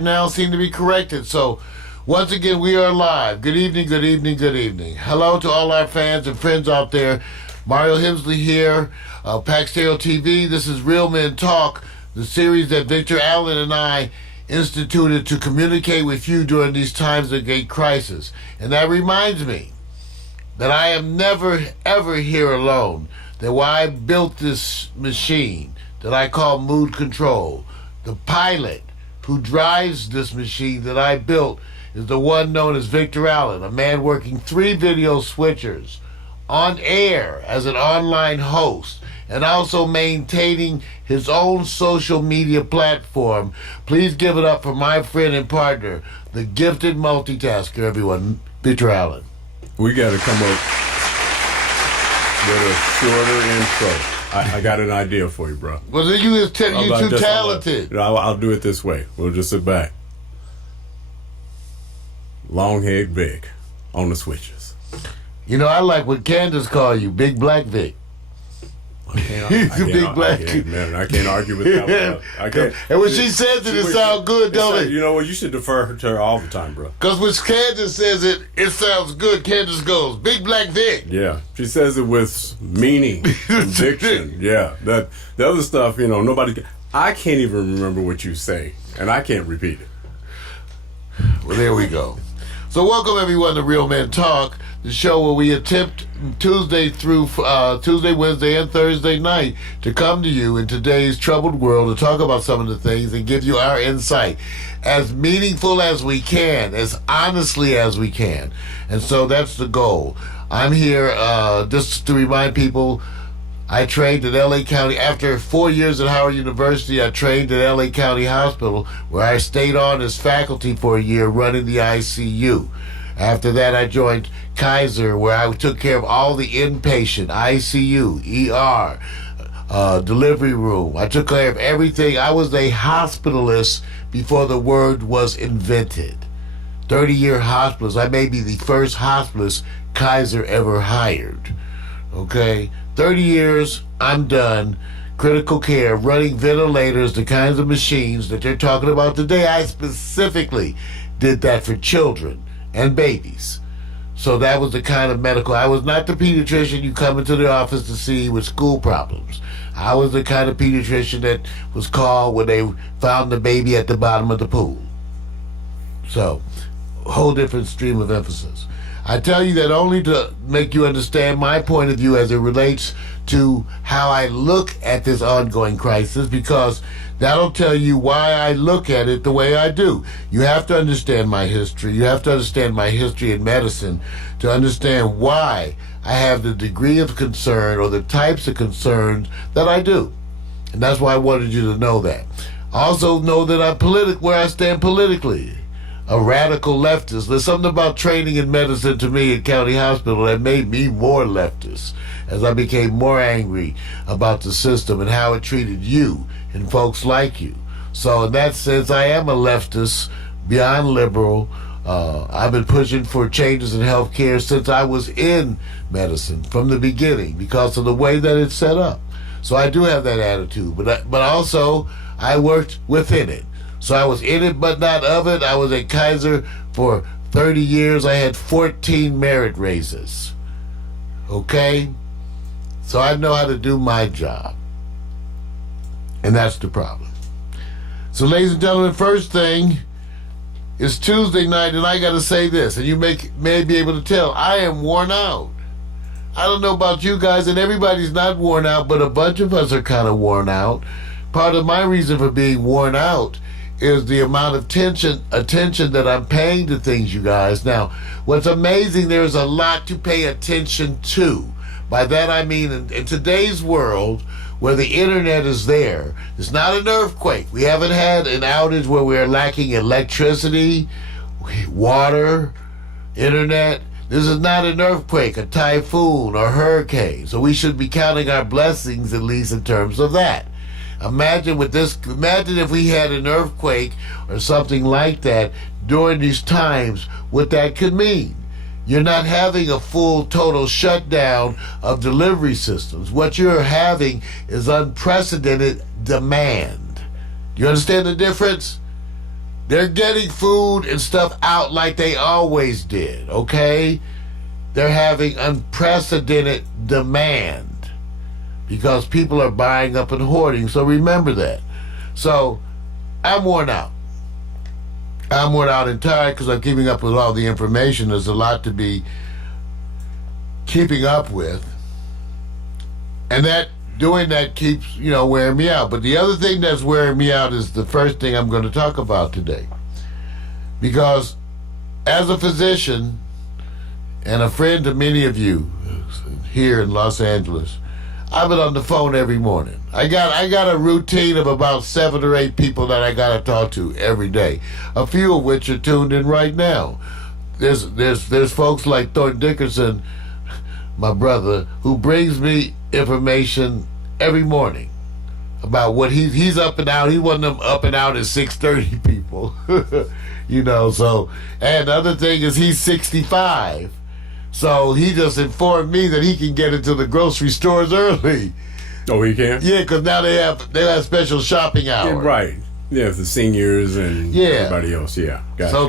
now seem to be corrected. So once again, we are live. Good evening, good evening, good evening. Hello to all our fans and friends out there. Mario Hemsley here, Paxtero TV. This is Real Men Talk, the series that Victor Allen and I instituted to communicate with you during these times of great crisis. And that reminds me that I am never, ever here alone. That why I built this machine that I call Mood Control. The pilot who drives this machine that I built is the one known as Victor Allen, a man working 3 video switchers on air as an online host and also maintaining his own social media platform. Please give it up for my friend and partner, the gifted multitasker, everyone, Victor Allen. We got to come up with a shorter intro. I got an idea for you, bro. Well, then you too talented. I'll do it this way. We'll just sit back. Long head Vic on the switches. You know, I like what Candace call you, Big Black Vic. Big Black. I can't argue with that. I can't. And when she says it sounds good, don't it? You know what? You should defer to her all the time, bro. Because when Candace says it sounds good. Candace goes, Big Black Vic. Yeah, she says it with meaning, conviction. Yeah, the other stuff, nobody. I can't even remember what you say, and I can't repeat it. Well, there we go. So welcome everyone to Real Men Talk, the show where we attempt Tuesday, Wednesday, and Thursday night to come to you in today's troubled world to talk about some of the things and give you our insight as meaningful as we can, as honestly as we can. And so that's the goal. I'm here just to remind people, I trained at L.A. County. After 4 years at Howard University, I trained at L.A. County Hospital, where I stayed on as faculty for a year running the ICU. After that, I joined Kaiser, where I took care of all the inpatient, ICU, ER, delivery room. I took care of everything. I was a hospitalist before the word was invented. 30-year hospitalist. I may be the first hospitalist Kaiser ever hired. Okay? 30 years, I'm done. Critical care, running ventilators, the kinds of machines that they're talking about today. I specifically did that for children and babies. So that was the kind of medical. I was not the pediatrician you come into the office to see with school problems. I was the kind of pediatrician that was called when they found the baby at the bottom of the pool. So, a whole different stream of emphasis. I tell you that only to make you understand my point of view as it relates to how I look at this ongoing crisis, because that'll tell you why I look at it the way I do. You have to understand my history. You have to understand my history in medicine to understand why I have the degree of concern or the types of concerns that I do. And that's why I wanted you to know that. Also know that I'm where I stand politically. A radical leftist. There's something about training in medicine to me at County Hospital that made me more leftist as I became more angry about the system and how it treated you and folks like you. So in that sense, I am a leftist, beyond liberal. I've been pushing for changes in healthcare since I was in medicine from the beginning because of the way that it's set up. So I do have that attitude, but also I worked within it. So I was in it, but not of it. I was at Kaiser for 30 years. I had 14 merit raises. Okay? So I know how to do my job. And that's the problem. So ladies and gentlemen, first thing is Tuesday night, and I got to say this, and you may be able to tell, I am worn out. I don't know about you guys, and everybody's not worn out, but a bunch of us are kind of worn out. Part of my reason for being worn out is the amount of attention that I'm paying to things, you guys. Now, what's amazing, there's a lot to pay attention to. By that I mean, in today's world, where the internet is there, it's not an earthquake. We haven't had an outage where we're lacking electricity, water, internet. This is not an earthquake, a typhoon, or hurricane. So we should be counting our blessings, at least in terms of that. Imagine if we had an earthquake or something like that during these times, what that could mean. You're not having a full, total shutdown of delivery systems. What you're having is unprecedented demand. Do you understand the difference? They're getting food and stuff out like they always did, okay? They're having unprecedented demand because people are buying up and hoarding, so remember that. So, I'm worn out. I'm worn out and tired because I'm keeping up with all the information. There's a lot to be keeping up with. And doing that keeps, wearing me out. But the other thing that's wearing me out is the first thing I'm going to talk about today. Because as a physician and a friend to many of you here in Los Angeles, I've been on the phone every morning. I got a routine of about 7 or 8 people that I got to talk to every day. A few of which are tuned in right now. There's folks like Thornton Dickerson, my brother, who brings me information every morning about what he's up and out. He wasn't up and out at 6:30 people. So, and the other thing is he's 65. So he just informed me that he can get into the grocery stores early. Oh, he can? Yeah, because now they have special shopping hours. Yeah, right. Yeah, the seniors and everybody else. Yeah, gotcha. So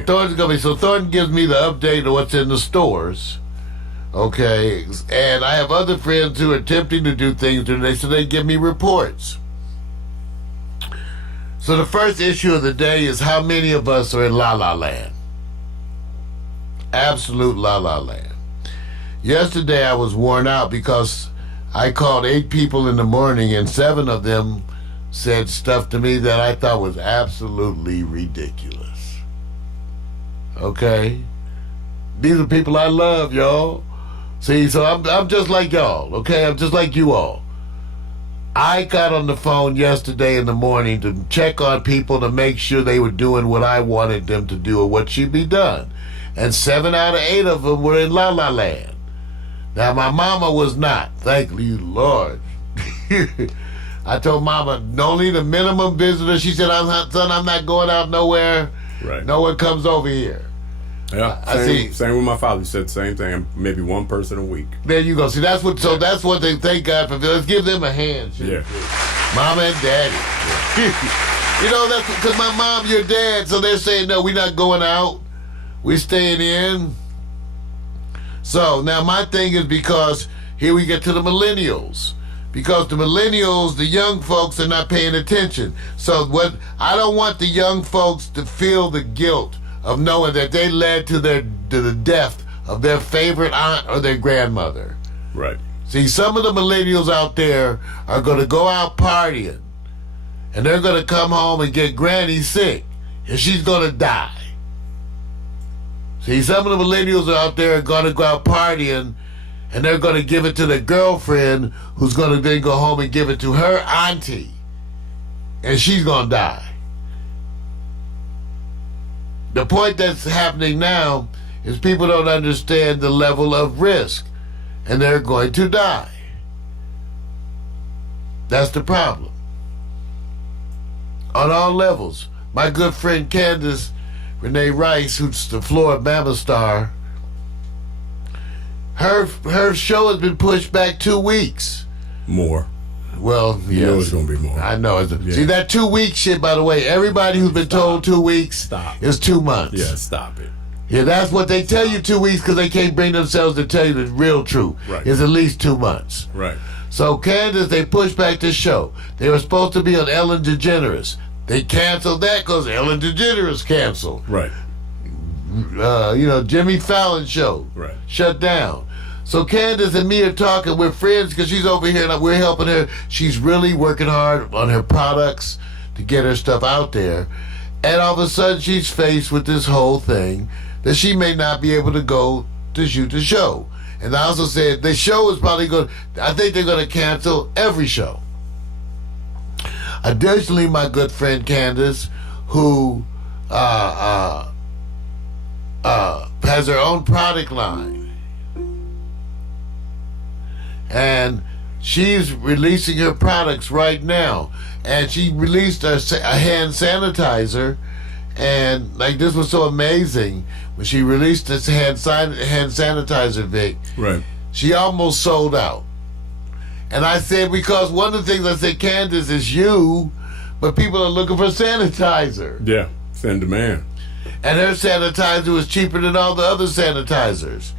Thornton gives me the update of what's in the stores. Okay, and I have other friends who are attempting to do things today, so they give me reports. So the first issue of the day is how many of us are in la-la land. Absolute la-la land. Yesterday I was worn out because I called 8 people in the morning and 7 of them said stuff to me that I thought was absolutely ridiculous. Okay? These are people I love, y'all. See, so I'm just like y'all, okay? I'm just like you all. I got on the phone yesterday in the morning to check on people to make sure they were doing what I wanted them to do or what should be done. And 7 out of 8 of them were in la-la land. Now, my mama was not. Thank you, Lord. I told mama, only the minimum visitor. She said, son, I'm not going out nowhere. Right. No one comes over here. Yeah, same with my father. He said the same thing. Maybe one person a week. There you go. See, that's what they thank God for. Let's give them a hand. Yeah. Mama and daddy. Yeah. That's because my mom, your dad, so they're saying, no, we're not going out. We're staying in. So now my thing is because here we get to the millennials. Because the millennials, the young folks are not paying attention. So I don't want the young folks to feel the guilt of knowing that they led to the death of their favorite aunt or their grandmother. Right. See, some of the millennials out there are going to go out partying, and they're going to come home and get granny sick, and she's going to die. See, some of the millennials out there are going to go out partying, and they're going to give it to their girlfriend, who's going to then go home and give it to her auntie, and she's going to die. The point that's happening now is people don't understand the level of risk, and they're going to die. That's the problem. On all levels. My good friend Candace Renee Rice, who's the Florida Mama star, her show has been pushed back 2 weeks. More. Well, yes. You know it's going to be more. I know. See, that 2 week shit, by the way, everybody who's been told 2 weeks is 2 months. Yeah, stop it. Yeah, that's what they tell you 2 weeks because they can't bring themselves to tell you the real truth. Right. It's at least 2 months. Right. So, Candace, they pushed back this show. They were supposed to be on Ellen DeGeneres. They canceled that because Ellen DeGeneres canceled. Right. Jimmy Fallon show. Right. Shut down. So Candace and me are talking. We're friends because she's over here and we're helping her. She's really working hard on her products to get her stuff out there. And all of a sudden she's faced with this whole thing that she may not be able to go to shoot the show. And I also said the show is probably I think they're going to cancel every show. Additionally, my good friend Candace, who has her own product line, and she's releasing her products right now. And she released a hand sanitizer, and this was so amazing when she released this hand sanitizer, Vic. Right. She almost sold out. And I said, because one of the things I said, Candace, is you, but people are looking for sanitizer. Yeah. It's in demand. And her sanitizer was cheaper than all the other sanitizers.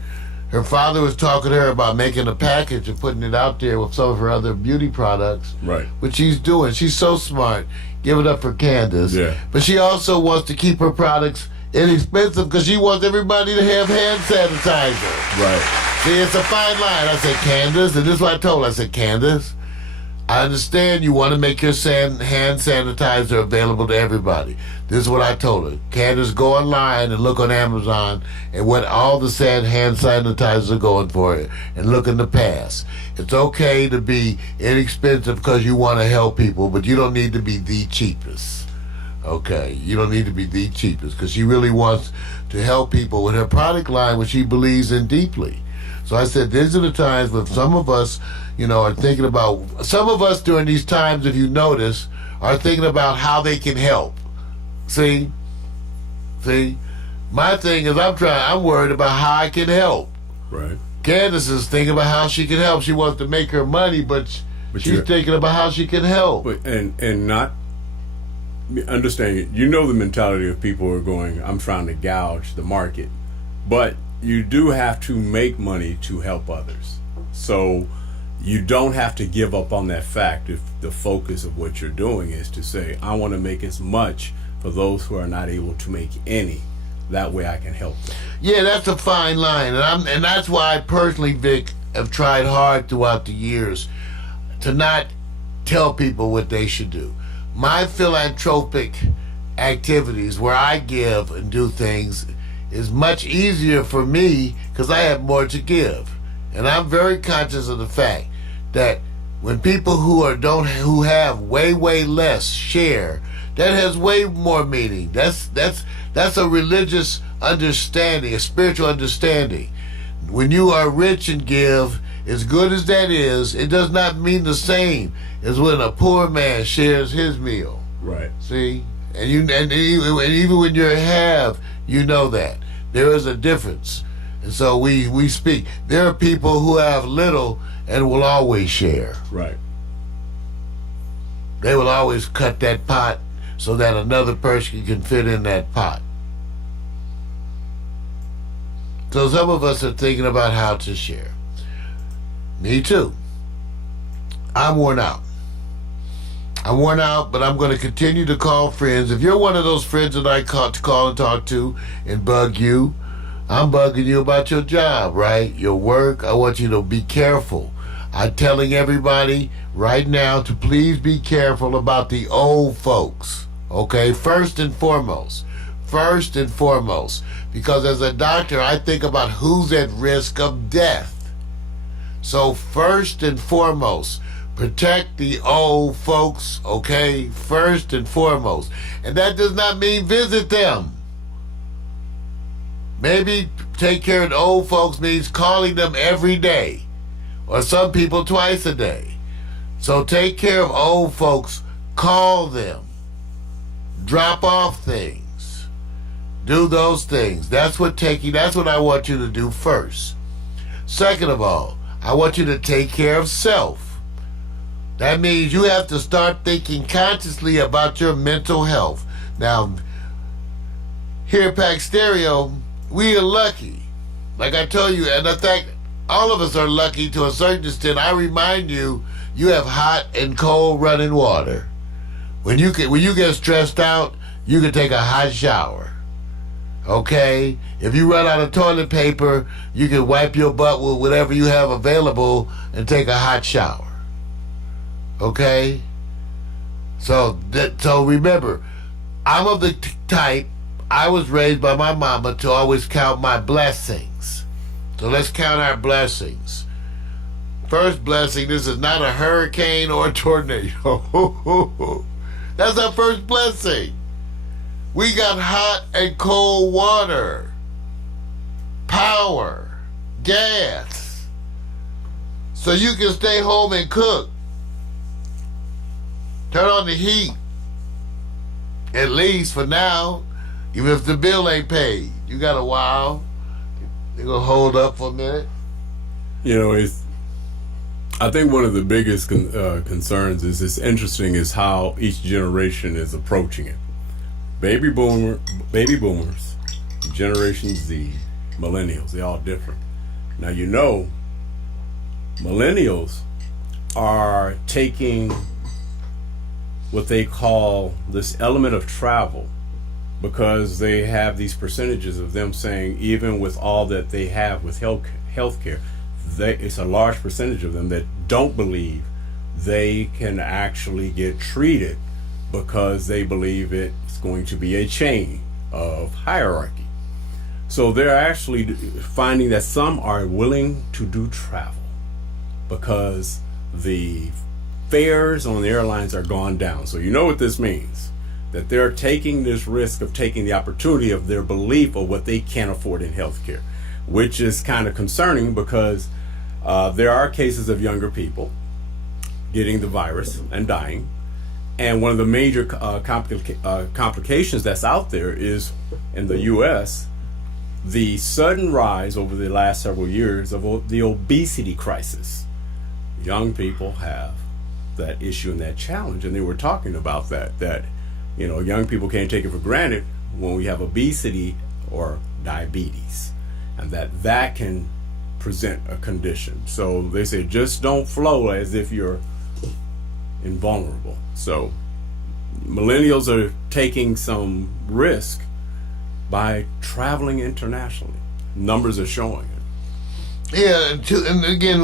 Her father was talking to her about making a package and putting it out there with some of her other beauty products. Right. Which she's doing. She's so smart. Give it up for Candace. Yeah. But she also wants to keep her products inexpensive because she wants everybody to have hand sanitizer. Right. See, it's a fine line. I said, Candace, and this is what I told her. I said, Candace, I understand you want to make your hand sanitizer available to everybody. This is what I told her. Candace, go online and look on Amazon and what all the hand sanitizers are going for it, and look in the past. It's okay to be inexpensive because you want to help people, but you don't need to be the cheapest. Okay, you don't need to be the cheapest because she really wants to help people with her product line, which she believes in deeply. So I said, these are the times when some of us, are thinking about, some of us during these times, if you notice, are thinking about how they can help. See? My thing is I'm worried about how I can help. Right. Candace is thinking about how she can help. She wants to make her money, but she's thinking about how she can help. But, and not understanding, the mentality of people who are going, I'm trying to gouge the market. But you do have to make money to help others. So you don't have to give up on that fact if the focus of what you're doing is to say, I want to make as much for those who are not able to make any. That way I can help them. Yeah, that's a fine line. And that's why I personally, Vic, have tried hard throughout the years to not tell people what they should do. My philanthropic activities where I give and do things is much easier for me because I have more to give. And I'm very conscious of the fact that when people who have way less share, that has way more meaning. That's a religious understanding, a spiritual understanding. When you are rich and give, as good as that is, it does not mean the same as when a poor man shares his meal. Right. See? And even when you have, you know that. There is a difference. And so we speak. There are people who have little and will always share. Right. They will always cut that pot so that another person can fit in that pot. So some of us are thinking about how to share. Me too. I'm worn out. But I'm going to continue to call friends. If you're one of those friends that I call and talk to and bug you, I'm bugging you about your job, right? Your work. I want you to be careful. I'm telling everybody right now to please be careful about the old folks, okay? First and foremost. Because as a doctor, I think about who's at risk of death. So first and foremost, protect the old folks, okay? First and foremost. And that does not mean visit them. Maybe take care of the old folks means calling them every day, or some people twice a day. So take care of old folks, call them, drop off things, do those things. That's what I want you to do first. Second of all, I want you to take care of self. That means you have to start thinking consciously about your mental health. Now, here at Pack Stereo, we are lucky. Like I told you, and in fact, all of us are lucky to a certain extent. I remind you, you have hot and cold running water. When you get stressed out, you can take a hot shower. Okay? If you run out of toilet paper, you can wipe your butt with whatever you have available and take a hot shower. Okay? So remember, I'm of the type, I was raised by my mama to always count my blessings. So let's count our blessings. First blessing, this is not a hurricane or a tornado. That's our first blessing. We got hot and cold water, power, gas. So you can stay home and cook. Turn on the heat. At least for now. Even if the bill ain't paid. You got a while. You're going to hold up for a minute. I think one of the biggest concerns is it's interesting is how each generation is approaching it. baby boomers, Generation Z, millennials, they're all different. Now, millennials are taking what they call this element of travel, because they have these percentages of them saying, even with all that they have with healthcare, it's a large percentage of them that don't believe they can actually get treated, because they believe it's going to be a chain of hierarchy. So they're actually finding that some are willing to do travel because the fares on the airlines are gone down. So you know what this means, that they're taking this risk of taking the opportunity of their belief of what they can't afford in healthcare, which is kind of concerning, because there are cases of younger people getting the virus and dying. And one of the major complications that's out there is, in the U.S., the sudden rise over the last several years of the obesity crisis. Young people have that issue and that challenge, and they were talking about that young people can't take it for granted when we have obesity or diabetes, and that can present a condition. So they say, just don't flow as if you're invulnerable. So millennials are taking some risk by traveling internationally. Numbers are showing it. Yeah, and again,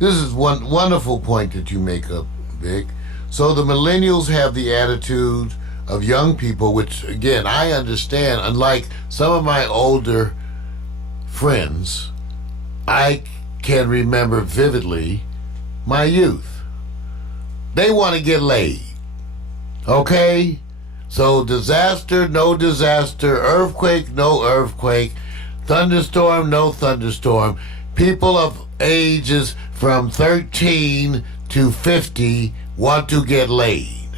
this is one wonderful point that you make up, Vic. So the millennials have the attitude of young people, which, again, I understand. Unlike some of my older friends, I can remember vividly my youth. They want to get laid. Okay? So disaster, no disaster, earthquake, no earthquake, thunderstorm, no thunderstorm. People of ages from 13 to 50 want to get laid.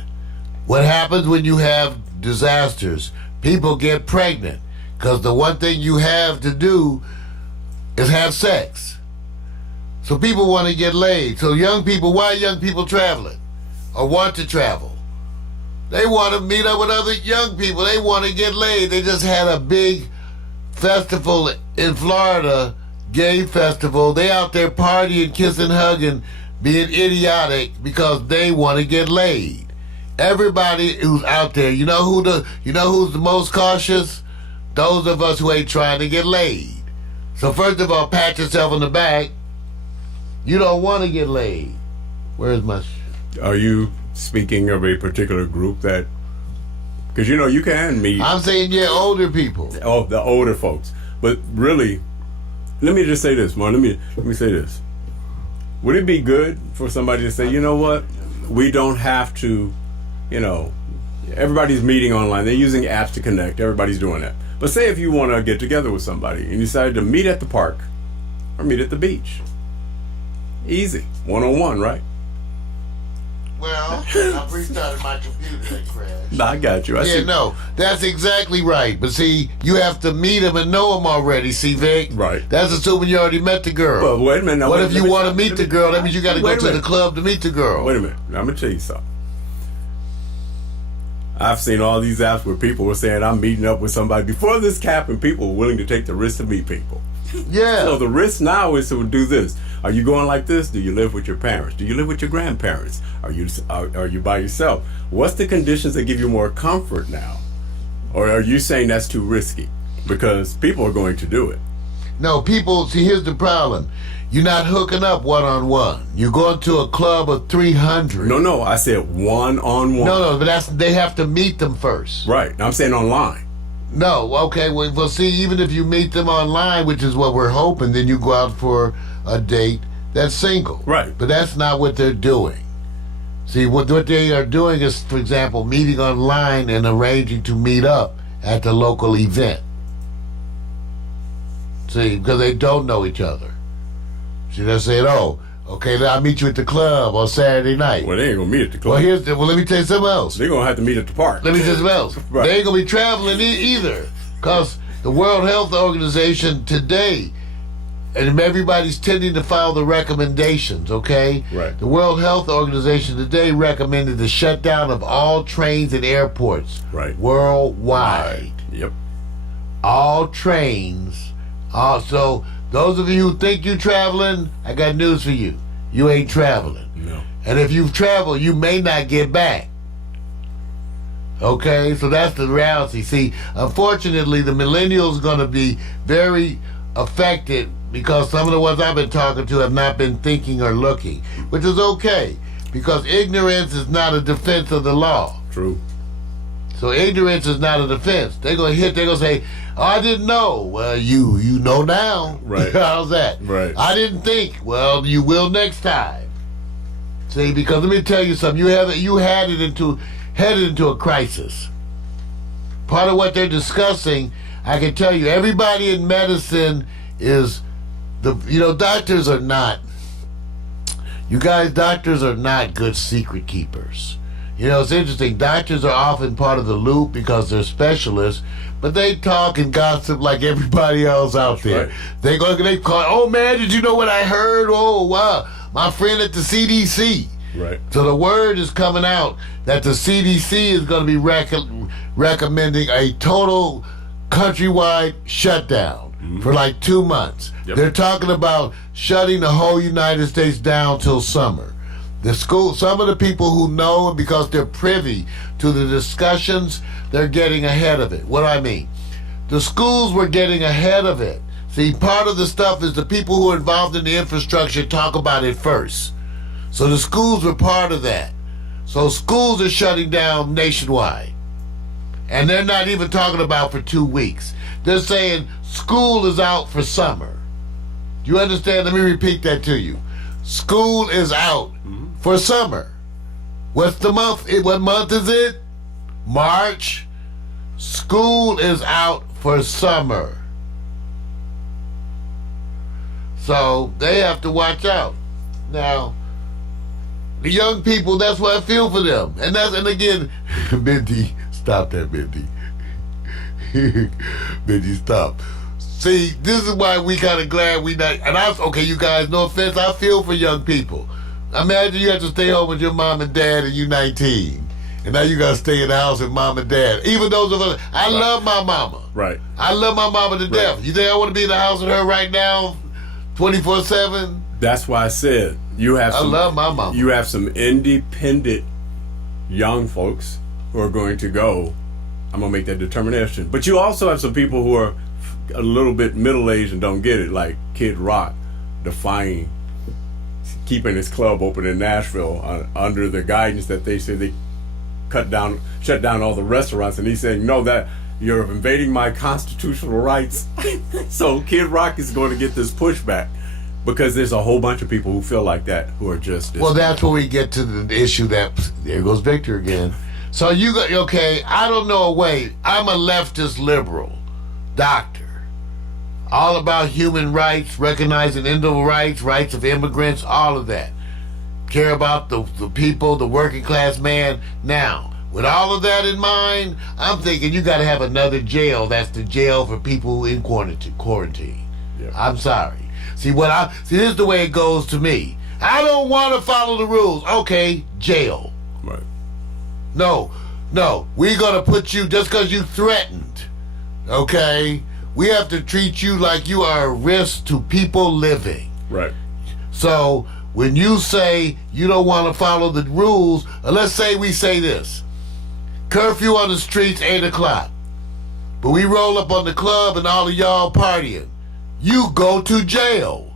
What happens when you have disasters? People get pregnant, because the one thing you have to do is have sex. So people want to get laid. So young people, why are young people traveling or want to travel? They want to meet up with other young people. They want to get laid. They just had a big festival in Florida, gay festival. They out there partying, kissing, hugging, being idiotic because they want to get laid. Everybody who's out there, you know who's the most cautious? Those of us who ain't trying to get laid. So first of all, pat yourself on the back. You don't want to get laid. Where's my... Are you speaking of a particular group that... Because you can meet... I'm saying, older people. Oh, the older folks. But really, let me just say this, Mark. Let me say this. Would it be good for somebody to say, you know what? We don't have to, everybody's meeting online. They're using apps to connect. Everybody's doing that. But say if you want to get together with somebody and you decide to meet at the park or meet at the beach. Easy. One-on-one, right? Well, I've restarted my computer that crashed. No, I got you. No, that's exactly right. But see, you have to meet them and know them already, see, Vic? Right. That's assuming you already met the girl. Well, wait a minute. Now, what if you want to meet the girl? That means you got to go to the club to meet the girl. Wait a minute. Now, I'm going to tell you something. I've seen all these apps where people were saying, I'm meeting up with somebody. Before this happened, people were willing to take the risk to meet people. Yeah. So the risk now is to do this. Are you going like this? Do you live with your parents? Do you live with your grandparents? Are you by yourself? What's the conditions that give you more comfort now? Or are you saying that's too risky? Because people are going to do it. No, people, see, here's the problem. You're not hooking up one-on-one. You're going to a club of 300. No, I said one-on-one. No, but they have to meet them first. Right. I'm saying online. No, okay, well, see, even if you meet them online, which is what we're hoping, then you go out for a date that's single. Right. But that's not what they're doing. See, what they are doing is, for example, meeting online and arranging to meet up at the local event. See, because they don't know each other. See, they're saying, okay, I'll meet you at the club on Saturday night. Well, they ain't going to meet at the club. Well, let me tell you something else. They're going to have to meet at the park. Let me tell you something else. Right. They ain't going to be traveling either. Because the World Health Organization today and everybody's tending to follow the recommendations, okay? Right. The World Health Organization today recommended the shutdown of all trains and airports worldwide. Yep. All trains. So those of you who think you're traveling, I got news for you. You ain't traveling. No. And if you've traveled, you may not get back. Okay, so that's the reality. See, unfortunately, the millennials are going to be very affected because some of the ones I've been talking to have not been thinking or looking, which is okay because ignorance is not a defense of the law. True. So ignorance is not a defense. They're going to say, oh, I didn't know. Well, you know now. Right. How's that? Right. I didn't think. Well, you will next time. See, because let me tell you something. You headed into a crisis. Part of what they're discussing, I can tell you, everybody in medicine is doctors are not. You guys, doctors are not good secret keepers. It's interesting. Doctors are often part of the loop because they're specialists, but they talk and gossip like everybody else out there. Right. They call, oh man, did you know what I heard? Oh wow, my friend at the CDC. Right. So the word is coming out that the CDC is going to be recommending a total countrywide shutdown for like 2 months. Yep. They're talking about shutting the whole United States down till summer. Some of the people who know, because they're privy to the discussions, they're getting ahead of it. What do I mean? The schools were getting ahead of it. See, part of the stuff is the people who are involved in the infrastructure talk about it first. So the schools were part of that. So schools are shutting down nationwide. And they're not even talking about for 2 weeks. They're saying school is out for summer. Do you understand? Let me repeat that to you. School is out for summer. What's the month? What month is it? March. School is out for summer. So they have to watch out. Now, the young people, that's what I feel for them. And again, Mindy, stop that, Mindy. Mindy, stop. See, this is why we kind of glad we not, okay, you guys, no offense, I feel for young people. Imagine you have to stay home with your mom and dad and you're 19. And now you got to stay in the house with mom and dad. Even those of us, I love my mama. Right. I love my mama to death. You think I want to be in the house with her right now, 24/7? That's why I said I love my mama. You have some independent young folks who are going to go. I'm going to make that determination. But you also have some people who are a little bit middle-aged and don't get it, like Kid Rock defying keeping his club open in Nashville under the guidance that they say they shut down all the restaurants, and he's saying, no, that you're invading my constitutional rights. So Kid Rock is going to get this pushback because there's a whole bunch of people who feel like that, who are just well, that's where we get to the issue that there goes Victor again. So you got, okay, I don't know a way. I'm a leftist liberal doctor, all about human rights, recognizing individual rights of immigrants, all of that. Care about the people, the working class man. Now, with all of that in mind, I'm thinking you got to have another jail. That's the jail for people in quarantine. Yeah. I'm sorry. See, this is the way it goes to me. I don't want to follow the rules. Okay, jail. Right. No, we're going to put you, just because you threatened, okay? We have to treat you like you are a risk to people living. Right. So when you say you don't want to follow the rules, let's say we say this. Curfew on the streets, 8 o'clock. But we roll up on the club and all of y'all partying. You go to jail.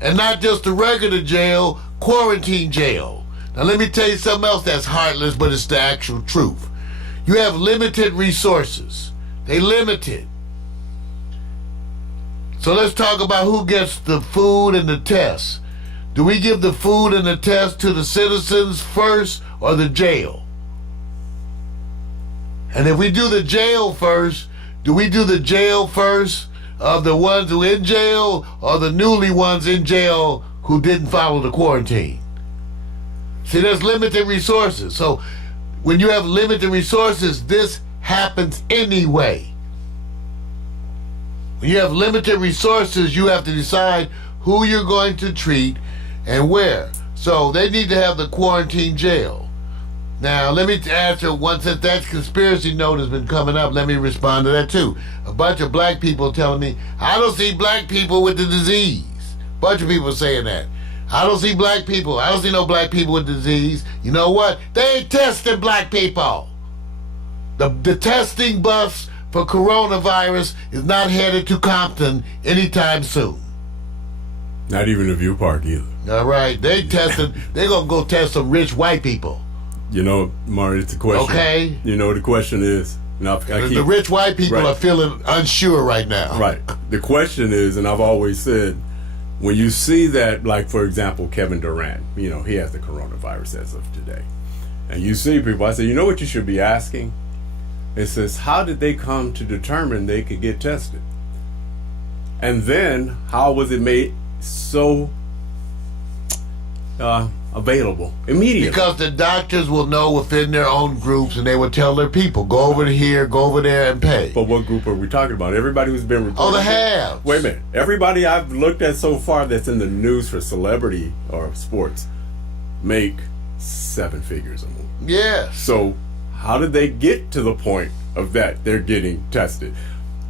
And not just the regular jail, quarantine jail. Now let me tell you something else that's heartless, but it's the actual truth. You have limited resources. They limited. So let's talk about who gets the food and the tests. Do we give the food and the test to the citizens first or the jail? And if we do the jail first, do we do the jail first of the ones who in jail or the newly ones in jail who didn't follow the quarantine? See, there's limited resources. So when you have limited resources, this happens anyway. When you have limited resources, you have to decide who you're going to treat and where. So they need to have the quarantine jail. Now, let me answer one, since that conspiracy note has been coming up, let me respond to that too. A bunch of black people telling me, I don't see black people with the disease. Bunch of people saying that. I don't see black people. I don't see no black people with disease. You know what? They ain't testing black people. The testing bus for coronavirus is not headed to Compton anytime soon. Not even the View Park either. All right, they're gonna go test some rich white people. You know, Marty, it's a question. Okay. You know, the question is, now The rich white people Right. are feeling unsure right now. Right. The question is, and I've always said, when you see that, like, for example, Kevin Durant, you know, he has the coronavirus as of today. And you see people, I say, you know what you should be asking? It says, how did they come to determine they could get tested? And then, how was it made so available immediately? Because the doctors will know within their own groups, and they will tell their people, go over to here, go over there, and pay. But what group are we talking about? Everybody who's been reported. Oh, the haves. Wait a minute. Everybody I've looked at so far that's in the news for celebrity or sports make 7 figures or more. Yes. So how did they get to the point of that they're getting tested?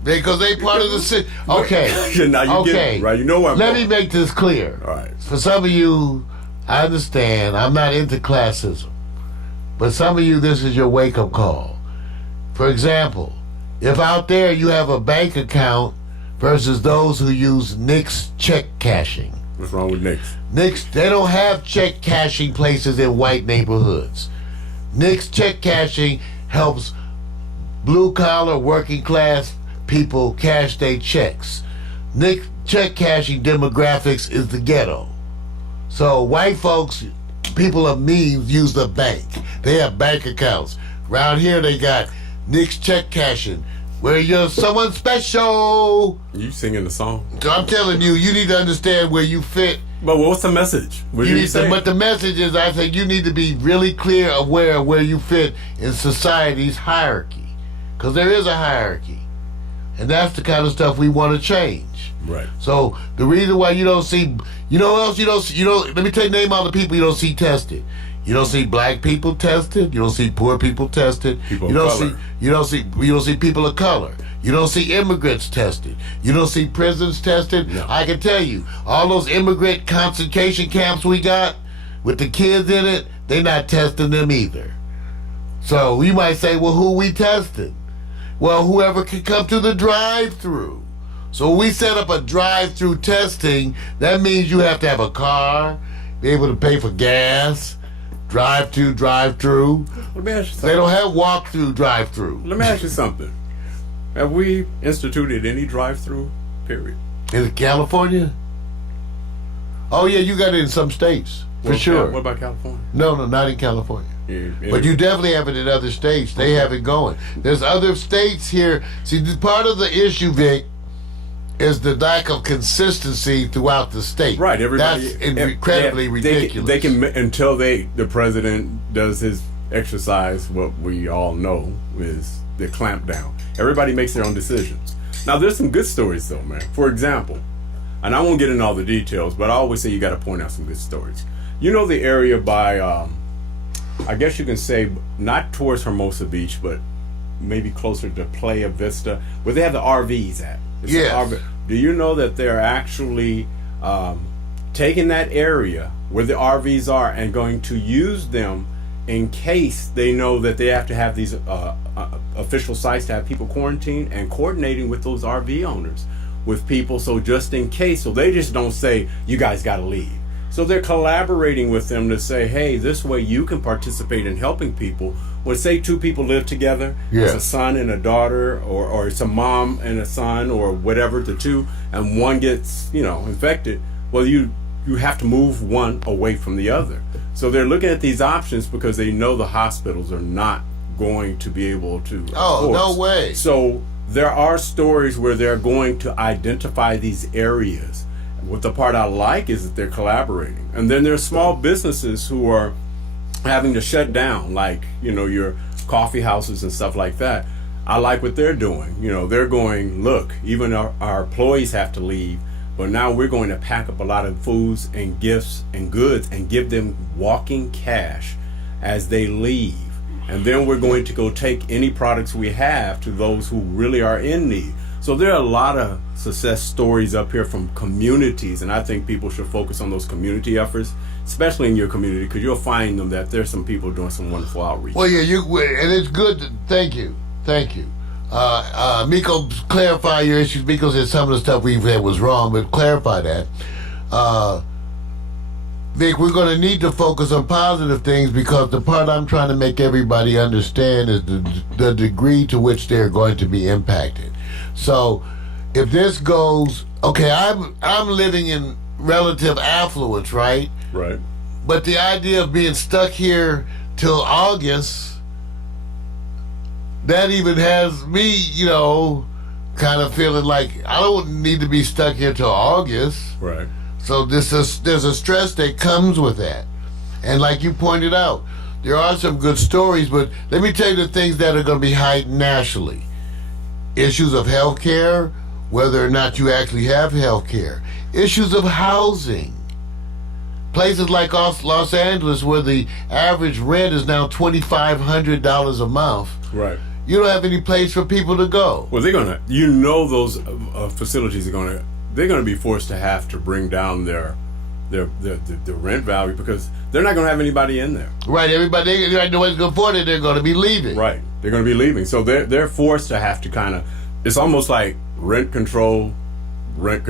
Because they part of the city. Okay. Now you get it, right? You know what? Let me make this clear. All right. For some of you, I understand, I'm not into classism. But some of you, this is your wake-up call. For example, if out there you have a bank account versus those who use Nix check cashing. What's wrong with Knicks? Nix, they don't have check cashing places in white neighborhoods. Nix check cashing helps blue-collar, working-class people cash their checks. Nix check cashing demographics is the ghetto. So white folks, people of means, use the bank. They have bank accounts. Around here they got Nix check cashing, where you're someone special. You singing the song? So I'm telling you, you need to understand where you fit. But what's the message? What You you need say? to, but the message is, I think you need to be really clear, aware of where you fit in society's hierarchy, because there is a hierarchy, and that's the kind of stuff we want to change. Right. So the reason why you don't see, you know what else you don't see, let me tell you, name all the people you don't see tested. You don't see black people tested. You don't see poor people tested. People you of don't color. you don't see people of color. You don't see immigrants tested. You don't see prisons tested. No. I can tell you, all those immigrant concentration camps we got with the kids in it, they're not testing them either. So you might say, well, who we tested? Well, whoever can come to the drive-through. So when we set up a drive-through testing, that means you have to have a car, be able to pay for gas, drive-through. Let me ask you They something. don't have walk-through drive-through. Let me ask you something. Have we instituted any drive-through? Period. In California? Oh yeah, you got it in some states, for Well, sure. What about California? No, not in California. Yeah, But you definitely have it in other states. They have it going. There's other states here. See, part of the issue, Vic, is the lack of consistency throughout the state. Right, everybody. That's incredibly ridiculous. They can until the president does his exercise. What we all know is the clampdown. Everybody makes their own decisions. Now, there's some good stories though, man. For example, and I won't get into all the details, but I always say you got to point out some good stories. You know the area by, I guess you can say, not towards Hermosa Beach, but maybe closer to Playa Vista, where they have the RVs at. It's Yes. an RV. Do you know that they're actually taking that area where the RVs are and going to use them in case they know that they have to have these official sites to have people quarantined, and coordinating with those RV owners with people, so just in case, so they just don't say, you guys got to leave. So they're collaborating with them to say, hey, this way you can participate in helping people. When, say, 2 people live together, it's a son and a daughter, or it's a mom and a son, or whatever, the 2, and one gets, infected, well, you have to move one away from the other. So they're looking at these options because they know the hospitals are not going to be able to. Oh, no way. So there are stories where they're going to identify these areas. What the part I like is that they're collaborating. And then there's small businesses who are having to shut down, like, your coffee houses and stuff like that. I like what they're doing. You know, they're going, look, even our employees have to leave, but now we're going to pack up a lot of foods and gifts and goods and give them walking cash as they leave. And then we're going to go take any products we have to those who really are in need. So there are a lot of success stories up here from communities, and I think people should focus on those community efforts, especially in your community, because you'll find them that there's some people doing some wonderful outreach. Well, yeah, and it's good. Thank you. Miko, clarify your issues. Miko said some of the stuff we've had was wrong, but clarify that. Vic, we're going to need to focus on positive things, because the part I'm trying to make everybody understand is the degree to which they're going to be impacted. So, if this goes, okay, I'm living in relative affluence, right? Right. But the idea of being stuck here till August, that even has me, kind of feeling like I don't need to be stuck here till August. Right. So there's a stress that comes with that. And like you pointed out, there are some good stories, but let me tell you the things that are going to be heightened nationally. Issues of health care, whether or not you actually have health care. Issues of housing. Places like Los Angeles, where the average rent is now $2,500 a month. Right. You don't have any place for people to go. Well, those facilities they're gonna be forced to have to bring down their rent value, because they're not gonna have anybody in there. Right. Everybody, nobody's gonna afford it. They're gonna be leaving. Right. They're gonna be leaving. So they're forced to have to it's almost like rent control, rent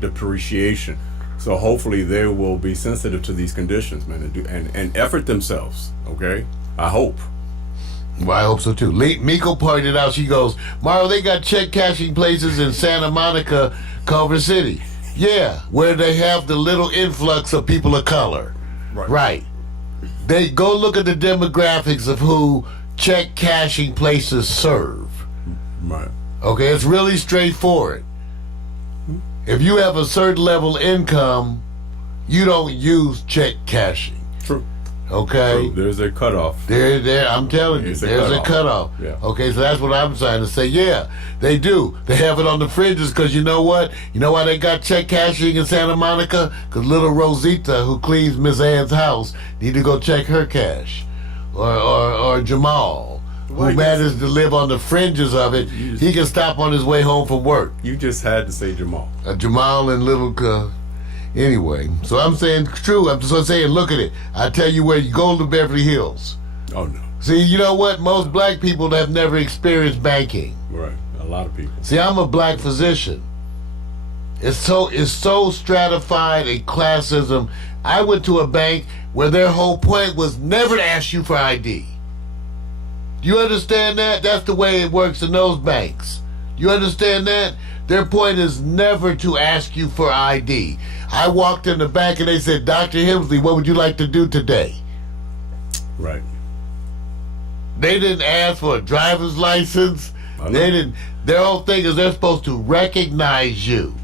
depreciation. So hopefully they will be sensitive to these conditions, man, and effort themselves. Okay, I hope. Well, I hope so too. Miko pointed out, she goes, Mario, they got check cashing places in Santa Monica, Culver City. Yeah, where they have the little influx of people of color. Right. They go look at the demographics of who check cashing places serve. Right. Okay, it's really straightforward. If you have a certain level of income, you don't use check cashing. True. Okay? True. There's a cutoff. There. I'm telling you, there's a cutoff. Yeah. Okay, so that's what I'm trying to say. Yeah, they do. They have it on the fringes, because you know what? You know why they got check cashing in Santa Monica? Because little Rosita, who cleans Miss Ann's house, need to go check her cash. Or Jamal, who manages to live on the fringes of it. He can stop on his way home from work. You just had to say Jamal. Jamal and little... Anyway, so I'm saying true. I'm just saying, look at it. I tell you where, you go to Beverly Hills. Oh, no. See, you know what? Most black people have never experienced banking. Right. A lot of people. See, I'm a black physician. It's so stratified in classism. I went to a bank where their whole point was never to ask you for ID. Do you understand that? That's the way it works in those banks. You understand that? Their point is never to ask you for ID. I walked in the bank and they said, Dr. Hemsley, what would you like to do today? Right. They didn't ask for a driver's license. They didn't. Their whole thing is they're supposed to recognize you.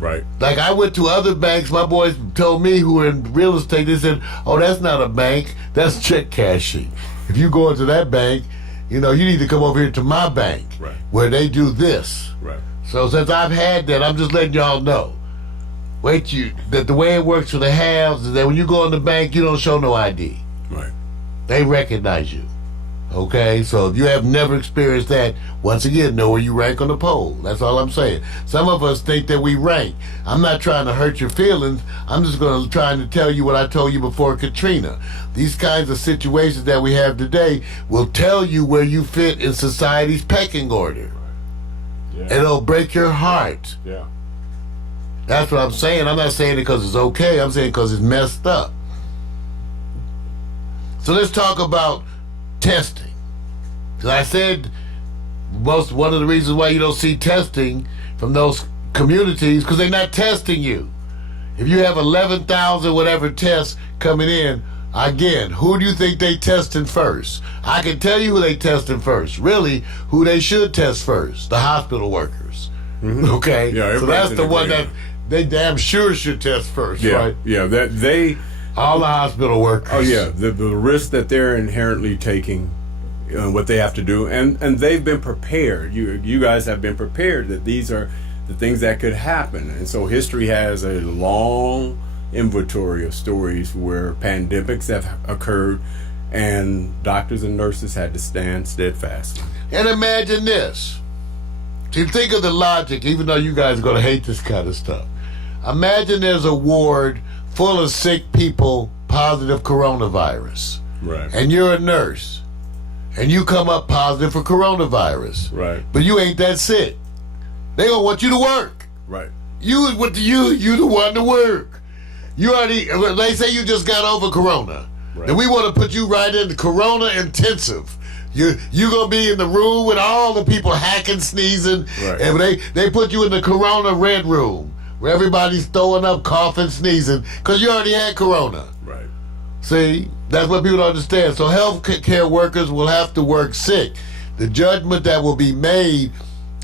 Right. Like I went to other banks, my boys told me who were in real estate, they said, oh, that's not a bank, that's check cashing. If you go into that bank, you need to come over here to my bank, right, where they do this. Right. So since I've had that, I'm just letting y'all know. That the way it works for the haves is that when you go in the bank, you don't show no ID. Right. They recognize you. Okay? So if you have never experienced that, once again, know where you rank on the poll. That's all I'm saying. Some of us think that we rank. I'm not trying to hurt your feelings. I'm just trying to tell you what I told you before Katrina. These kinds of situations that we have today will tell you where you fit in society's pecking order. Yeah. It'll break your heart. Yeah. That's what I'm saying. I'm not saying it because it's okay. I'm saying because it's messed up. So let's talk about testing. Because I said one of the reasons why you don't see testing from those communities, because they're not testing you. If you have 11,000 whatever tests coming in, again, who do you think they testing first? I can tell you who they testing first. Really, who they should test first. The hospital workers. Mm-hmm. Okay? Yeah, so that's the one that they damn sure should test first, right? Yeah, all the hospital workers. Oh yeah, the risk that they're inherently taking what they have to do, and they've been prepared. You guys have been prepared that these are the things that could happen, and so history has a long inventory of stories where pandemics have occurred, and doctors and nurses had to stand steadfast. And imagine this. See, think of the logic, even though you guys are going to hate this kind of stuff. Imagine there's a ward full of sick people, positive coronavirus. Right. And you're a nurse. And you come up positive for coronavirus. Right. But you ain't that sick. They gonna want you to work. Right. You the one to work. You already, they say you just got over corona. Right. And we want to put you right into corona intensive. You gonna be in the room with all the people hacking, sneezing, right. And they put you in the corona red room where everybody's throwing up, coughing, sneezing, because you already had corona. Right. See, that's what people don't understand. So health care workers will have to work sick. The judgment that will be made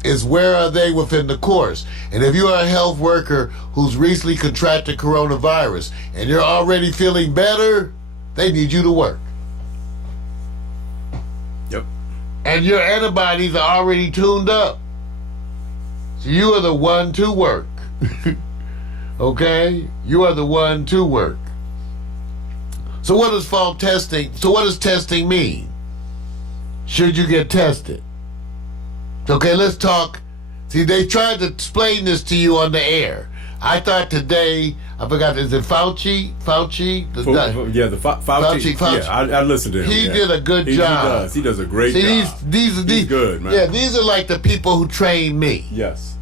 is where are they within the course. And if you are a health worker who's recently contracted coronavirus and you're already feeling better, they need you to work. Yep. And your antibodies are already tuned up. So you are the one to work. Okay? You are the one to work. So what does fall testing? So what does testing mean? Should you get tested? Okay, let's talk. See, they tried to explain this to you on the air. I thought today, I forgot, is it Fauci? Fauci? Fauci. Yeah, I listened to him. He did a good job. He does a great job. These He's good, man. Yeah, these are like the people who train me. Yes.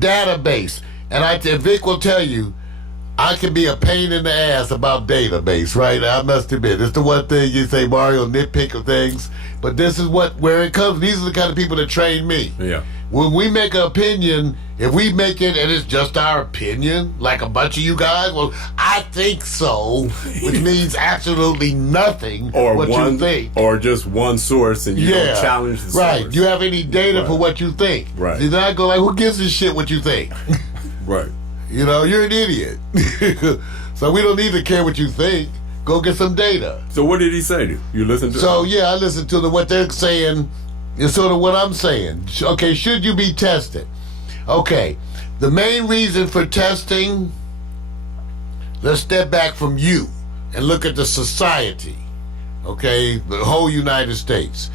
Database. And Vic will tell you, I can be a pain in the ass about database, right? I must admit, it's the one thing you say, Mario, nitpick of things, but this is where it comes. These are the kind of people that train me. Yeah. When we make an opinion, if we make it and it's just our opinion, like a bunch of you guys, well, I think so, which means absolutely nothing or what one, you think. Or just one source and you don't challenge the source. Right. Do you have any data for what you think? Right. Did I go like, who gives a shit what you think? Right. You know, you're an idiot. So we don't need to care what you think. Go get some data. So what did he say to you? You listened to So yeah, I listened to what they're saying. Is sort of what I'm saying. Okay, should you be tested? Okay, the main reason for testing, let's step back from you and look at the society. Okay, the whole United States.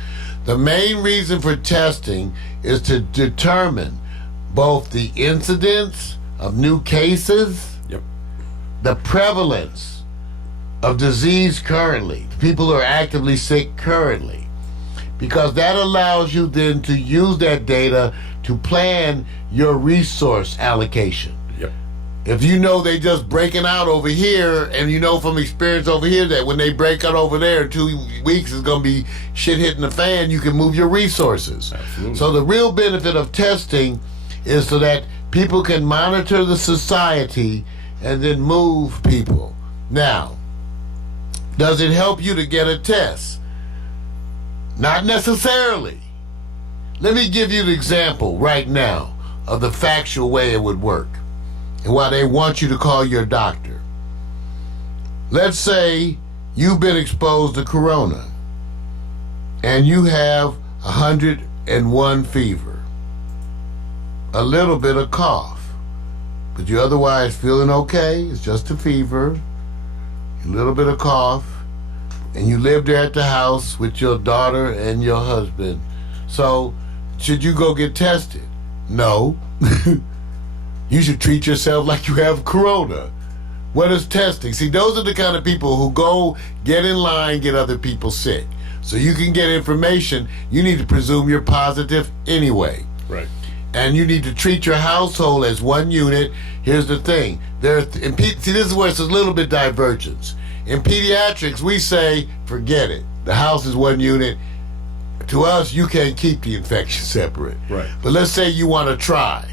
The main reason for testing is to determine both the incidence of new cases, Yep. the prevalence of disease currently, people who are actively sick currently, because that allows you then to use that data to plan your resource allocation. Yep. If you know they just breaking out over here, and you know from experience over here that when they break out over there in 2 weeks is going to be shit hitting the fan, you can move your resources. Absolutely. So the real benefit of testing is so that people can monitor the society and then move people. Now, does it help you to get a test? Not necessarily. Let me give you an example right now of the factual way it would work and why they want you to call your doctor. Let's say you've been exposed to corona and you have 101 fever, a little bit of cough, but you're otherwise feeling okay. It's just a fever, a little bit of cough, and you live there at the house with your daughter and your husband. So, should you go get tested? No. You should treat yourself like you have corona. What is testing? See, those are the kind of people who go get in line, get other people sick. So you can get information. You need to presume you're positive anyway. Right. And you need to treat your household as one unit. Here's the thing. See, this is where it's a little bit divergence. In pediatrics, we say, forget it. The house is one unit. To us, you can't keep the infection separate. Right. But let's say you want to try.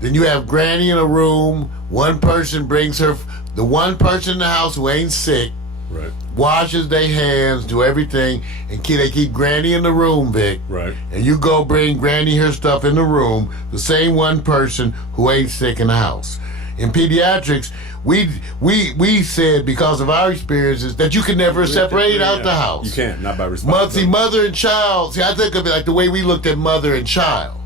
Then you have Granny in a room. One person brings the one person in the house who ain't sick, Right. washes their hands, do everything, and they keep Granny in the room, Vic. Right. And you go bring Granny her stuff in the room, the same one person who ain't sick in the house. In pediatrics, we said, because of our experiences, that you can never separate out the house. You can't, not by responsibility. See, mother and child. See, I think of it like the way we looked at mother and child.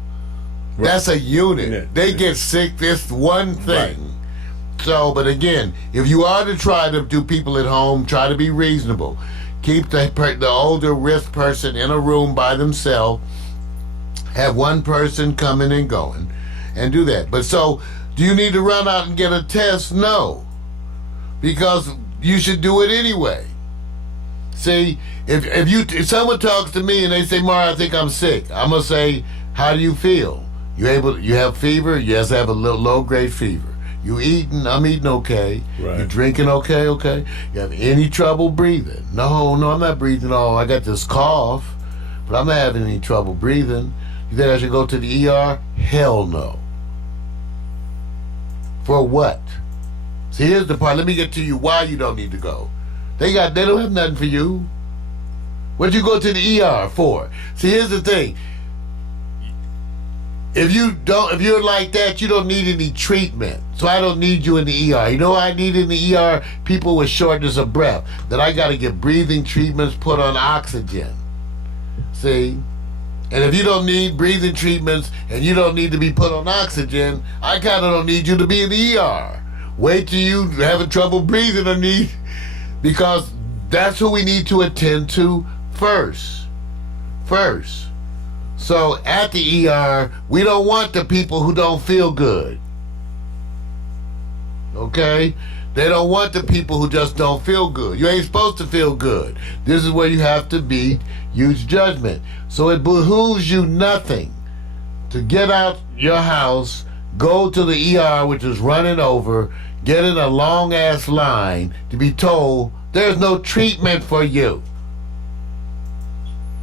That's a unit. Yeah. They get sick. This one thing. Right. So, but again, if you are to try to do people at home, try to be reasonable. Keep the older risk person in a room by themselves. Have one person coming and going, and do that. But so, do you need to run out and get a test? No, because you should do it anyway. See, if someone talks to me and they say, "Mar, I think I'm sick," I'm gonna say, "How do you feel? You have fever?" Yes, I have a little low-grade fever. You eating? I'm eating okay. Right. You drinking okay? Okay. You have any trouble breathing? No, I'm not breathing. Oh, I got this cough, but I'm not having any trouble breathing. You think I should go to the ER? Hell no. For what? See, here's the part. Let me get to you why you don't need to go. They don't have nothing for you. What'd you go to the ER for? See, here's the thing. If you're like that, you don't need any treatment. So I don't need you in the ER. You know what I need in the ER? People with shortness of breath. That I got to get breathing treatments, put on oxygen. See? And if you don't need breathing treatments and you don't need to be put on oxygen, I kind of don't need you to be in the ER. Wait till you having trouble breathing because that's who we need to attend to first. So at the ER, we don't want the people who don't feel good. Okay? They don't want the people who just don't feel good. You ain't supposed to feel good. This is where you have to use judgment. So it behooves you nothing to get out your house, go to the ER, which is running over, get in a long-ass line to be told there's no treatment for you.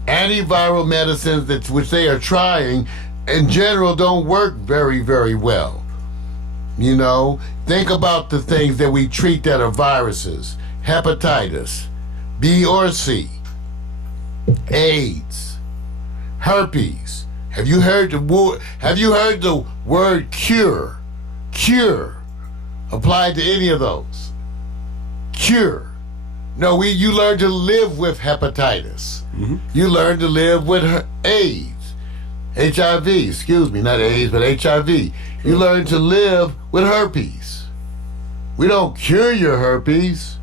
Antiviral medicines, which they are trying, in general don't work very, very well. You know, think about the things that we treat that are viruses. Hepatitis, B or C, AIDS, herpes. Have you heard the word cure? Cure applied to any of those? Cure. No, you learn to live with hepatitis. Mm-hmm. You learn to live with AIDS. HIV, excuse me, not AIDS, but HIV. Sure. You learn to live with herpes. We don't cure your herpes.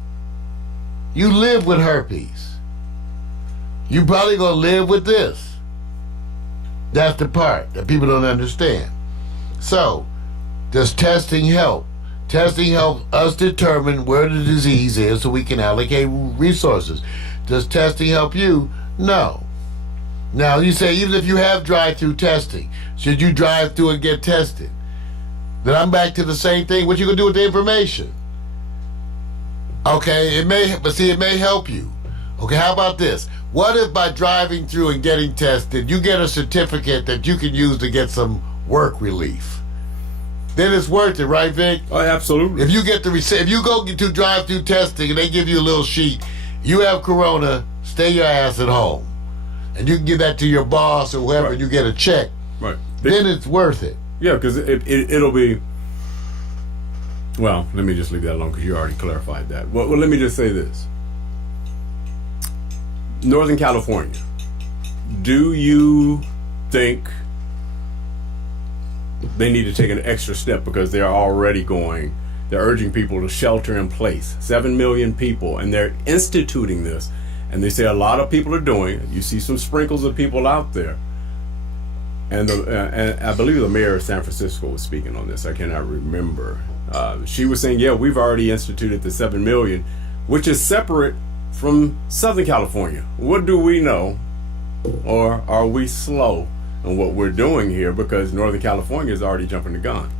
You live with herpes. You probably gonna live with this. That's the part that people don't understand. So, does testing help? Testing helps us determine where the disease is so we can allocate resources. Does testing help you? No. Now, you say, even if you have drive-through testing, should you drive through and get tested? Then I'm back to the same thing. What you gonna do with the information? Okay, it may help you. Okay, how about this? What if by driving through and getting tested, you get a certificate that you can use to get some work relief? Then it's worth it, right, Vic? Oh, absolutely. If you get if you go to drive-through testing and they give you a little sheet, you have corona, stay your ass at home. And you can give that to your boss or whoever, right, and you get a check. Right. Then it's worth it. Yeah, because it'll be... Well, let me just leave that alone because you already clarified that. Well, let me just say this. Northern California, do you think they need to take an extra step because they're urging people to shelter in place? 7 million people, and they're instituting this. And they say a lot of people are doing it. You see some sprinkles of people out there. And I believe the mayor of San Francisco was speaking on this. I cannot remember. She was saying, yeah, we've already instituted the 7 million, which is separate from Southern California. What do we know? Or are we slow in what we're doing here because Northern California is already jumping the gun?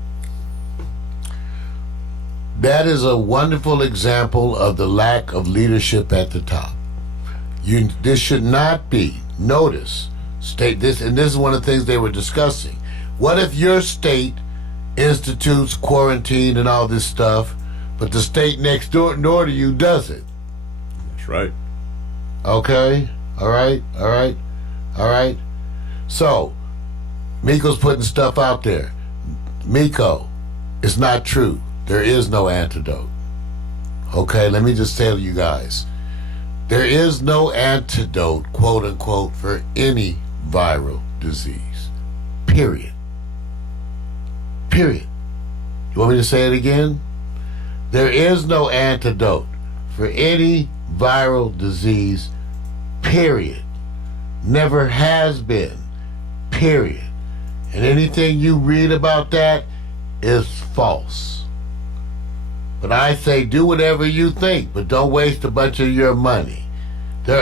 That is a wonderful example of the lack of leadership at the top. This should not be. Notice, state this, and this is one of the things they were discussing. What if your state institutes quarantine and all this stuff, but the state next door to you doesn't? That's right. Okay. All right. So, Miko's putting stuff out there. Miko, it's not true. there is no antidote. Okay, let me just tell you guys. There is no antidote, quote unquote, for any viral disease. Period. Period. You want me to say it again? There is no antidote for any viral disease. Period. Never has been. Period. And anything you read about that is false. But I say do whatever you think, but don't waste a bunch of your money. There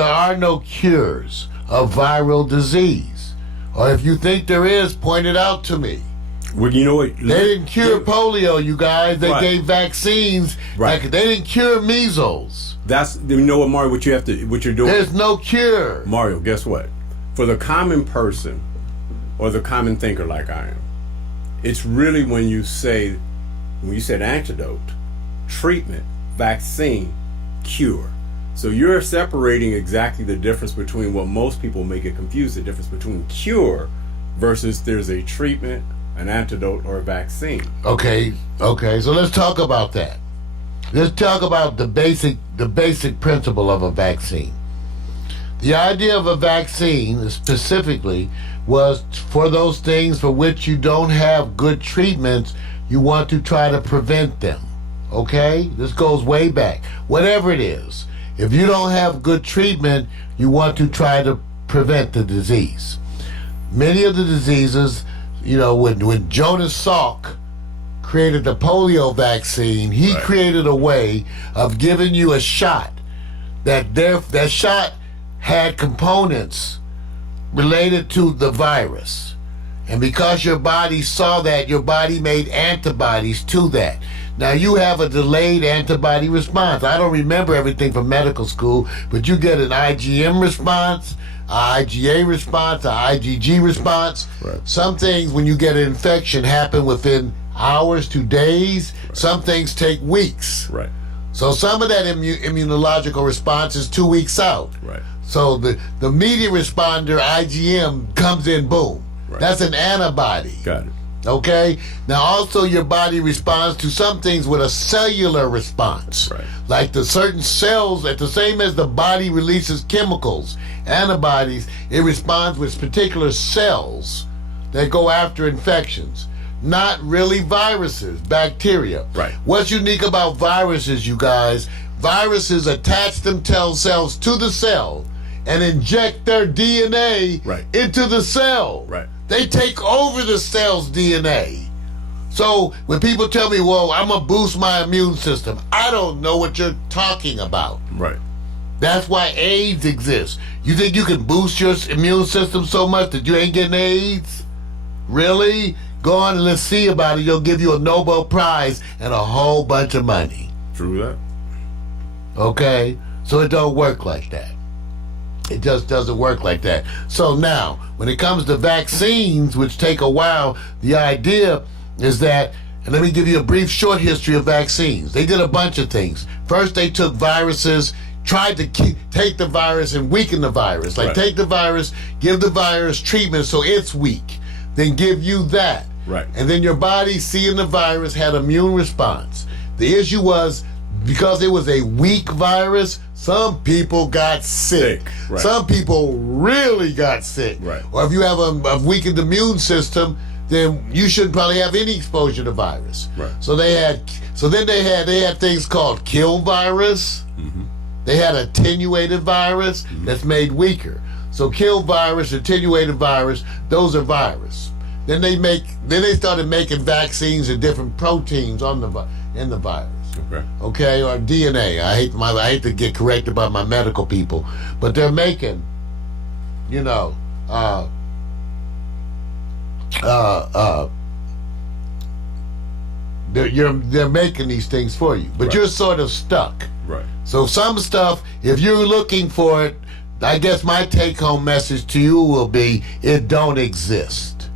are no cures of viral disease. Or if you think there is, point it out to me. Well, you know what? They didn't cure polio, you guys. They gave vaccines. Right. Like, they didn't cure measles. You know what, Mario? What you're doing? There's no cure. Mario, guess what? For the common person or the common thinker like I am, it's really when you said antidote, treatment, vaccine, cure. So you're separating exactly the difference between what most people make it confused, the difference between cure versus there's a treatment, an antidote, or a vaccine. Okay, so let's talk about that. Let's talk about the basic principle of a vaccine. The idea of a vaccine specifically was for those things for which you don't have good treatments, you want to try to prevent them. Okay? This goes way back. Whatever it is, if you don't have good treatment, you want to try to prevent the disease. Many of the diseases, when Jonas Salk created the polio vaccine, he created a way of giving you a shot that shot had components related to the virus. And because your body saw that, your body made antibodies to that. Now you have a delayed antibody response. I don't remember everything from medical school, but you get an IgM response, an IgA response, an IgG response. Right. Some things, when you get an infection, happen within hours to days. Right. Some things take weeks. Right. So some of that immunological response is 2 weeks out. Right. So the immediate responder, IgM, comes in, boom. Right. That's an antibody. Got it. Okay? Now also your body responds to some things with a cellular response. Right. Like the certain cells, at the same as the body releases chemicals, antibodies, it responds with particular cells that go after infections. Not really viruses, bacteria. Right. What's unique about viruses, you guys, viruses attach themselves to the cell and inject their DNA into the cell. Right. They take over the cell's DNA. So when people tell me, well, I'm going to boost my immune system, I don't know what you're talking about. Right. That's why AIDS exists. You think you can boost your immune system so much that you ain't getting AIDS? Really? Go on and let's see about it. They'll give you a Nobel Prize and a whole bunch of money. True that. Okay? So it don't work like that. It just doesn't work like that. So now, when it comes to vaccines, which take a while, the idea is that, and let me give you a brief short history of vaccines. They did a bunch of things. First, they took viruses, tried to take the virus and weaken the virus. Like take the virus, give the virus treatment so it's weak. Then give you that. Right. And then your body, seeing the virus, had immune response. The issue was, because it was a weak virus, some people got sick. Right. Some people really got sick. Right. Or if you have a weakened immune system, then you shouldn't probably have any exposure to virus. Right. So they had things called kill virus. Mm-hmm. They had attenuated virus that's made weaker. So kill virus, attenuated virus, those are virus. Then they started making vaccines of different proteins in the virus. Okay, or DNA. I hate to get corrected by my medical people, but they're making, they're making these things for you, but you're sort of stuck. Right. So some stuff, if you're looking for it, I guess my take-home message to you will be, it don't exist.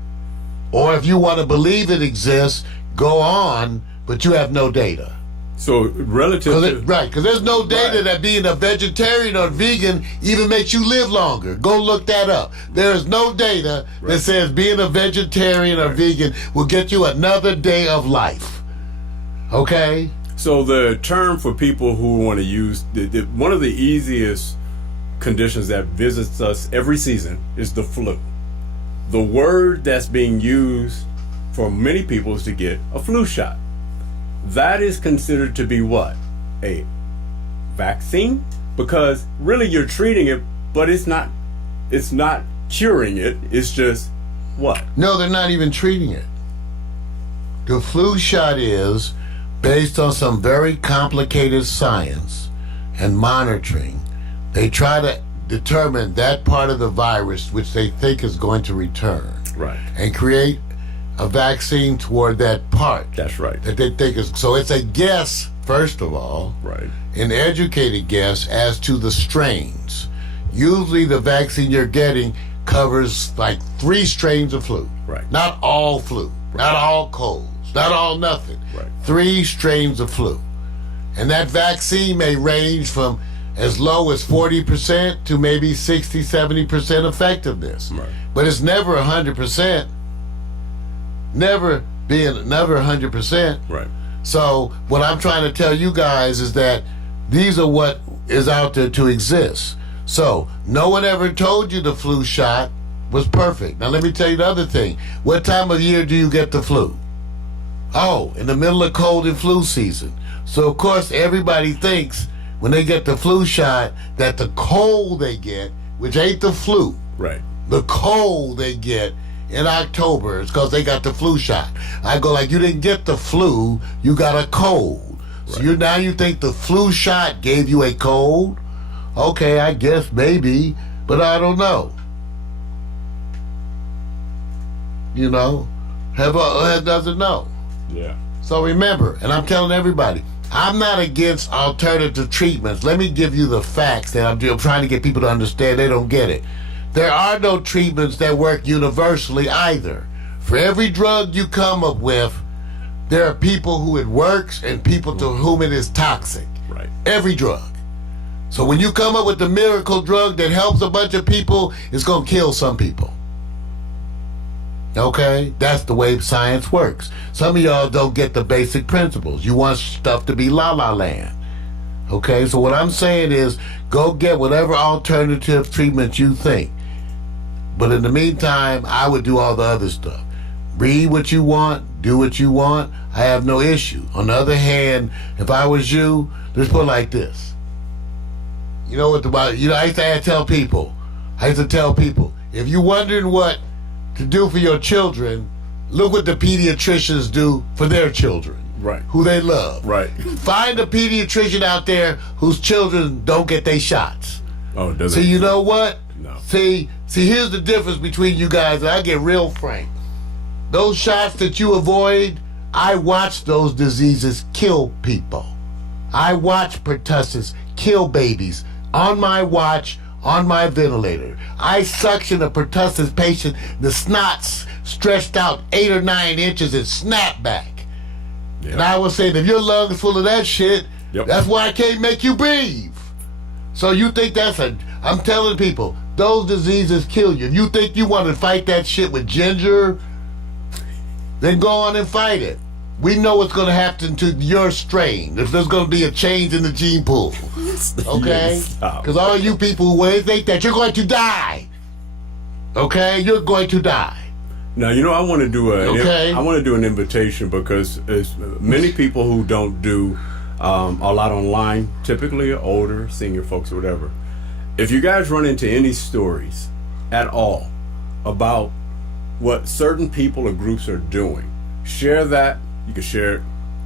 Or if you want to believe it exists, go on, but you have no data. So relative because there's no data that being a vegetarian or vegan even makes you live longer. Go look that up. There is no data that says being a vegetarian or vegan will get you another day of life. Okay? So the term for people who want to use one of the easiest conditions that visits us every season is the flu. The word that's being used for many people is to get a flu shot. That is considered to be what? A vaccine? Because really you're treating it, but it's not curing it. It's just what? No, they're not even treating it. The flu shot is based on some very complicated science and monitoring. They try to determine that part of the virus which they think is going to return. Right. And create a vaccine toward that part. That's right. That they think is, so it's a guess, first of all. Right. An educated guess as to the strains. Usually the vaccine you're getting covers like 3 strains of flu. Right. Not all flu, not all colds, not all nothing. Right. 3 strains of flu. And that vaccine may range from as low as 40% to maybe 60, 70% effectiveness. Right. But it's never 100%. Never 100%. Right. So what I'm trying to tell you guys is that these are what is out there to exist. So no one ever told you the flu shot was perfect. Now let me tell you the other thing. What time of year do you get the flu? Oh, in the middle of cold and flu season. So of course everybody thinks when they get the flu shot that the cold they get, which ain't the flu, Right. the cold they get in October is because they got the flu shot. I go like, you didn't get the flu, you got a cold. So Right. you think the flu shot gave you a cold? Okay, I guess maybe, but I don't know. You know, head doesn't know. Yeah. So remember, and I'm telling everybody, I'm not against alternative treatments. Let me give you the facts that I'm trying to get people to understand. They don't get it. There are no treatments that work universally either. For every drug you come up with, there are people who it works and people to whom it is toxic. Right. Every drug. So when you come up with the miracle drug that helps a bunch of people, it's going to kill some people. Okay? That's the way science works. Some of y'all don't get the basic principles. You want stuff to be la-la land. Okay? So what I'm saying is, go get whatever alternative treatment you think. But in the meantime, I would do all the other stuff. Read what you want, do what you want. I have no issue. On the other hand, if I was you, let's put it like this. You know what I used to tell people, if you're wondering what to do for your children, look what the pediatricians do for their children. Right. Who they love. Right. Find a pediatrician out there whose children don't get their shots. Oh, doesn't. So you know what? No. See, here's the difference between you guys, and I get real frank. Those shots that you avoid, I watch those diseases kill people. I watch pertussis kill babies on my watch, on my ventilator. I suction a pertussis patient, the snot's stretched out 8 or 9 inches and snap back. Yeah. And I will say that if your lungs full of that shit, Yep. that's why I can't make you breathe. So you think I'm telling people, those diseases kill you. If you think you want to fight that shit with ginger, then go on and fight it. We know what's going to happen to your strain if there's going to be a change in the gene pool. Okay? Because all you people who think that you're going to die. Okay? You're going to die. Now, I want to do Okay. I want to do an invitation because there's many people who don't do a lot online, typically older, senior folks or whatever. If you guys run into any stories at all about what certain people or groups are doing, share that. You can share it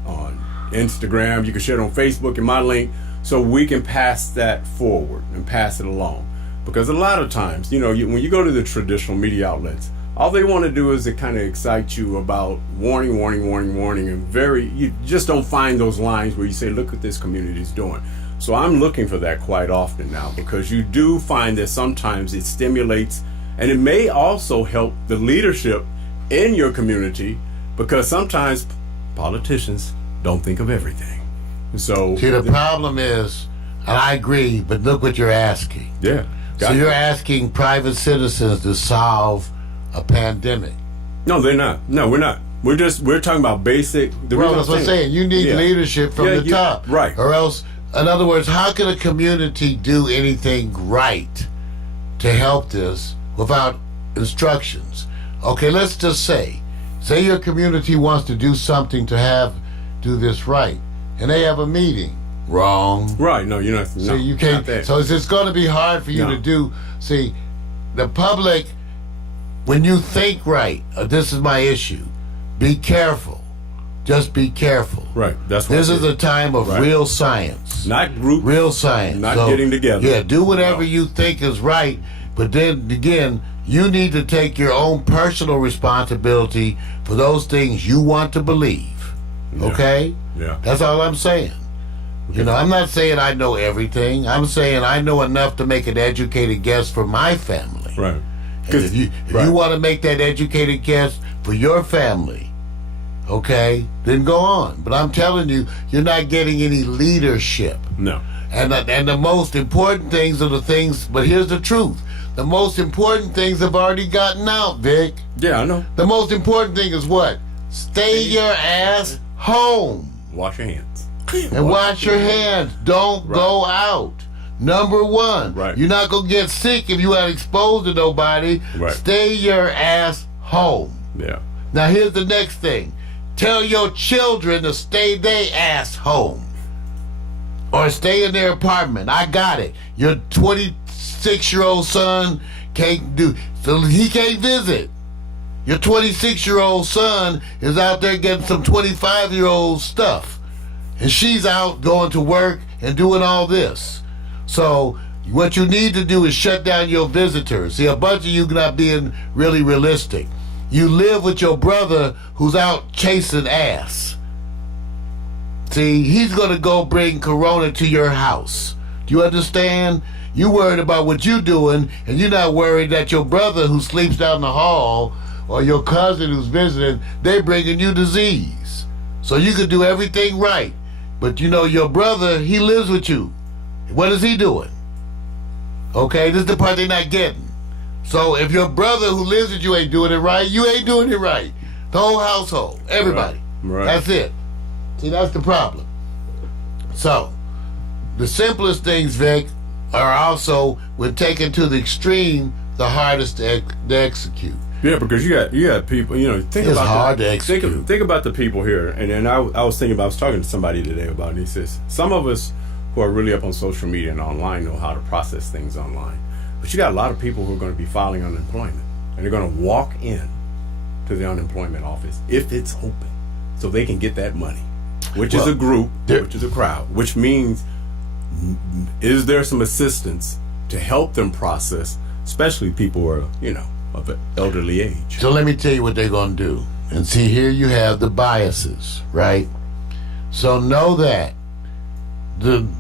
on Instagram. You can share it on Facebook in my link so we can pass that forward and pass it along. Because a lot of times, when you go to the traditional media outlets, all they want to do is to kind of excite you about warning, and you just don't find those lines where you say, look what this community is doing. So I'm looking for that quite often now, because you do find that sometimes it stimulates, and it may also help the leadership in your community, because sometimes politicians don't think of everything. So See, the problem is, and I agree, but look what you're asking. yeah. So you're asking private citizens to solve a pandemic. No, they're not. No, we're not. We're talking about basic. Well, that's what I'm saying. You need leadership from the top, right? Or else, in other words, how can a community do anything right to help this without instructions? Okay, let's just say your community wants to do something to do this right, and they have a meeting. Wrong. Right? No, you're not. So you can't. So it's going to be hard for you to do. See, the public, when you think right, this is my issue. Be careful. Just be careful. Right. That's what this is a time of real science. Not group. Real science. Not getting together. Yeah, do whatever you think is right, but then again, you need to take your own personal responsibility for those things you want to believe. Yeah. Okay? Yeah. That's all I'm saying. You know, I'm not saying I know everything. I'm saying I know enough to make an educated guess for my family. Right. And if you want to make that educated guess for your family, okay, then go on. But I'm telling you, you're not getting any leadership. No. And the most important things are the things, but here's the truth. The most important things have already gotten out, Vic. Yeah, I know. The most important thing is what? Stay your ass home. Wash your hands. And wash your hands. Don't go out. Number one. Right. You're not going to get sick if you ain't exposed to nobody. Right. Stay your ass home. Yeah. Now here's the next thing. Tell your children to stay their ass home. Or stay in their apartment. I got it. Your 26-year-old son can't do, so he can't visit. Your 26-year-old son is out there getting some 25-year-old stuff. And she's out going to work and doing all this. So what you need to do is shut down your visitors. See, a bunch of you not being really realistic. You live with your brother who's out chasing ass. See, he's going to go bring corona to your house. Do you understand? You worried about what you're doing, and you're not worried that your brother who sleeps down the hall or your cousin who's visiting, they're bringing you disease. So you could do everything right. But you know, your brother, he lives with you. What is he doing? Okay, this is the part they're not getting. So if your brother who lives with you ain't doing it right, you ain't doing it right. The whole household, everybody. Right. That's it. See, that's the problem. So, the simplest things, Vic, are also, when taken to the extreme, the hardest to execute. Yeah, because you got people, you know, It's hard to execute. Think about the people here. And I was talking to somebody today about it, and he says, some of us who are really up on social media and online know how to process things online. But you got a lot of people who are going to be filing unemployment, and they're going to walk in to the unemployment office if it's open so they can get that money, which is a group, which is a crowd, which means, is there some assistance to help them process, especially people who are, you know, of an elderly age. So let me tell you what they're going to do. And see, here you have the biases, right? So know that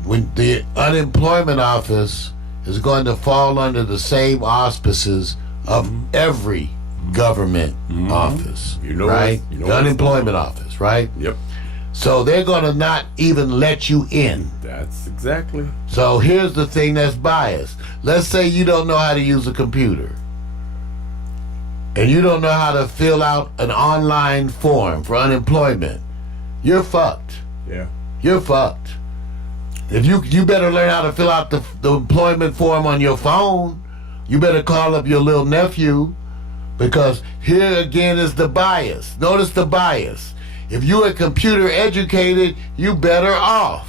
when the unemployment office is going to fall under the same auspices of every government office, right? The unemployment office, right? Yep. So they're going to not even let you in. That's exactly. So here's the thing that's biased. Let's say you don't know how to use a computer. And you don't know how to fill out an online form for unemployment. You're fucked. Yeah. You're fucked. If you better learn how to fill out the employment form on your phone. You better call up your little nephew, because here again is the bias. Notice the bias. If you are computer educated, you better off.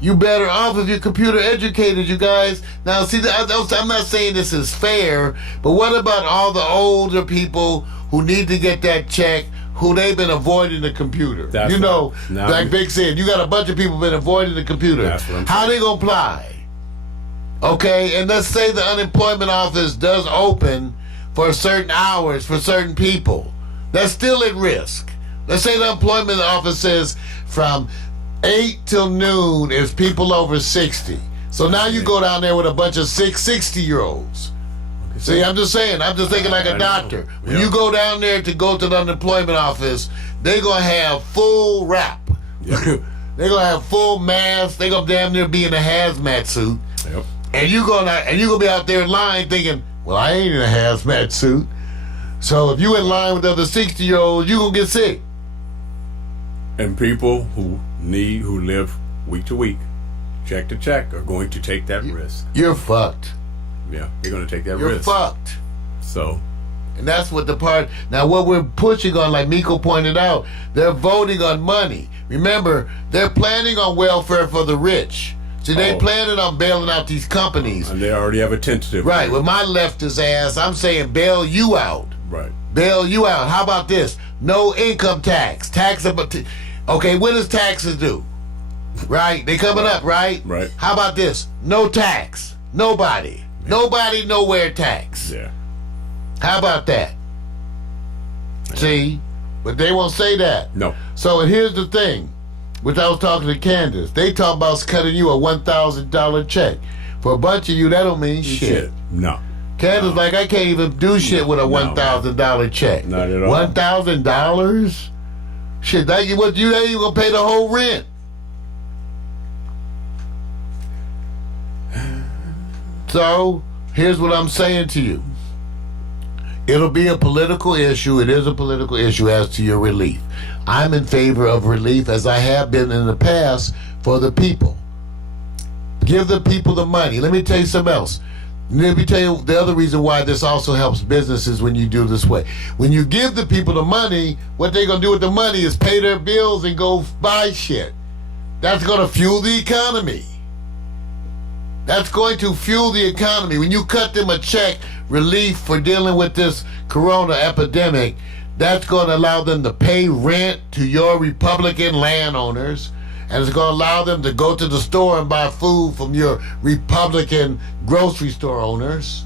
You better off if you're computer educated, you guys. Now, see, I'm not saying this is fair, but what about all the older people who need to get that check, who they've been avoiding the computer? That's you know, right. like Vic said, you got a bunch of people been avoiding the computer. That's what I'm How saying. they gonna apply? Okay, and let's say the unemployment office does open for certain hours for certain people. That's still at risk. Let's say the unemployment office says from 8 till noon is people over 60. So now you go down there with a bunch of 60-year-olds. See, I'm just saying, I'm just thinking like a doctor. When you go down there to go to the unemployment office, they're going to have full wrap. Yep. They're going to have full mask. They're going to damn near be in a hazmat suit. Yep. And you're gonna be out there in line thinking, well, I ain't in a hazmat suit. So if you in line with the other 60-year-olds, you gonna get sick. And people who live week to week, check to check, are going to take that risk. You're fucked. Yeah, they're going to take that You're risk. fucked. So, and that's what the part. Now, what we're pushing on, like Miko pointed out, they're voting on money. Remember, they're planning on welfare for the rich. See, they planning on bailing out these companies. And they already have a tentative. Right. With my leftist ass, I'm saying bail you out. Right. Bail you out. How about this? No income tax. Okay, when does taxes due? Right? They coming up, right? Right. How about this? No tax. Nobody. Yeah. Nobody nowhere tax. Yeah. How about that? Yeah. See? But they won't say that. No. So, and here's the thing, which I was talking to Candace. They talk about cutting you a $1,000 check. For a bunch of you, that don't mean shit. No. Candace like, I can't even do shit with a $1,000 check. Not at all. $1,000? Shit, that ain't even gonna pay the whole rent. So, here's what I'm saying to you. It'll be a political issue. It is a political issue as to your relief. I'm in favor of relief, as I have been in the past, for the people. Give the people the money. Let me tell you something else. Let me tell you the other reason why this also helps businesses when you do this way. When you give the people the money, what they're going to do with the money is pay their bills and go buy shit. That's going to fuel the economy. That's going to fuel the economy. When you cut them a check, relief for dealing with this corona epidemic, that's going to allow them to pay rent to your Republican landowners. And it's going to allow them to go to the store and buy food from your Republican grocery store owners.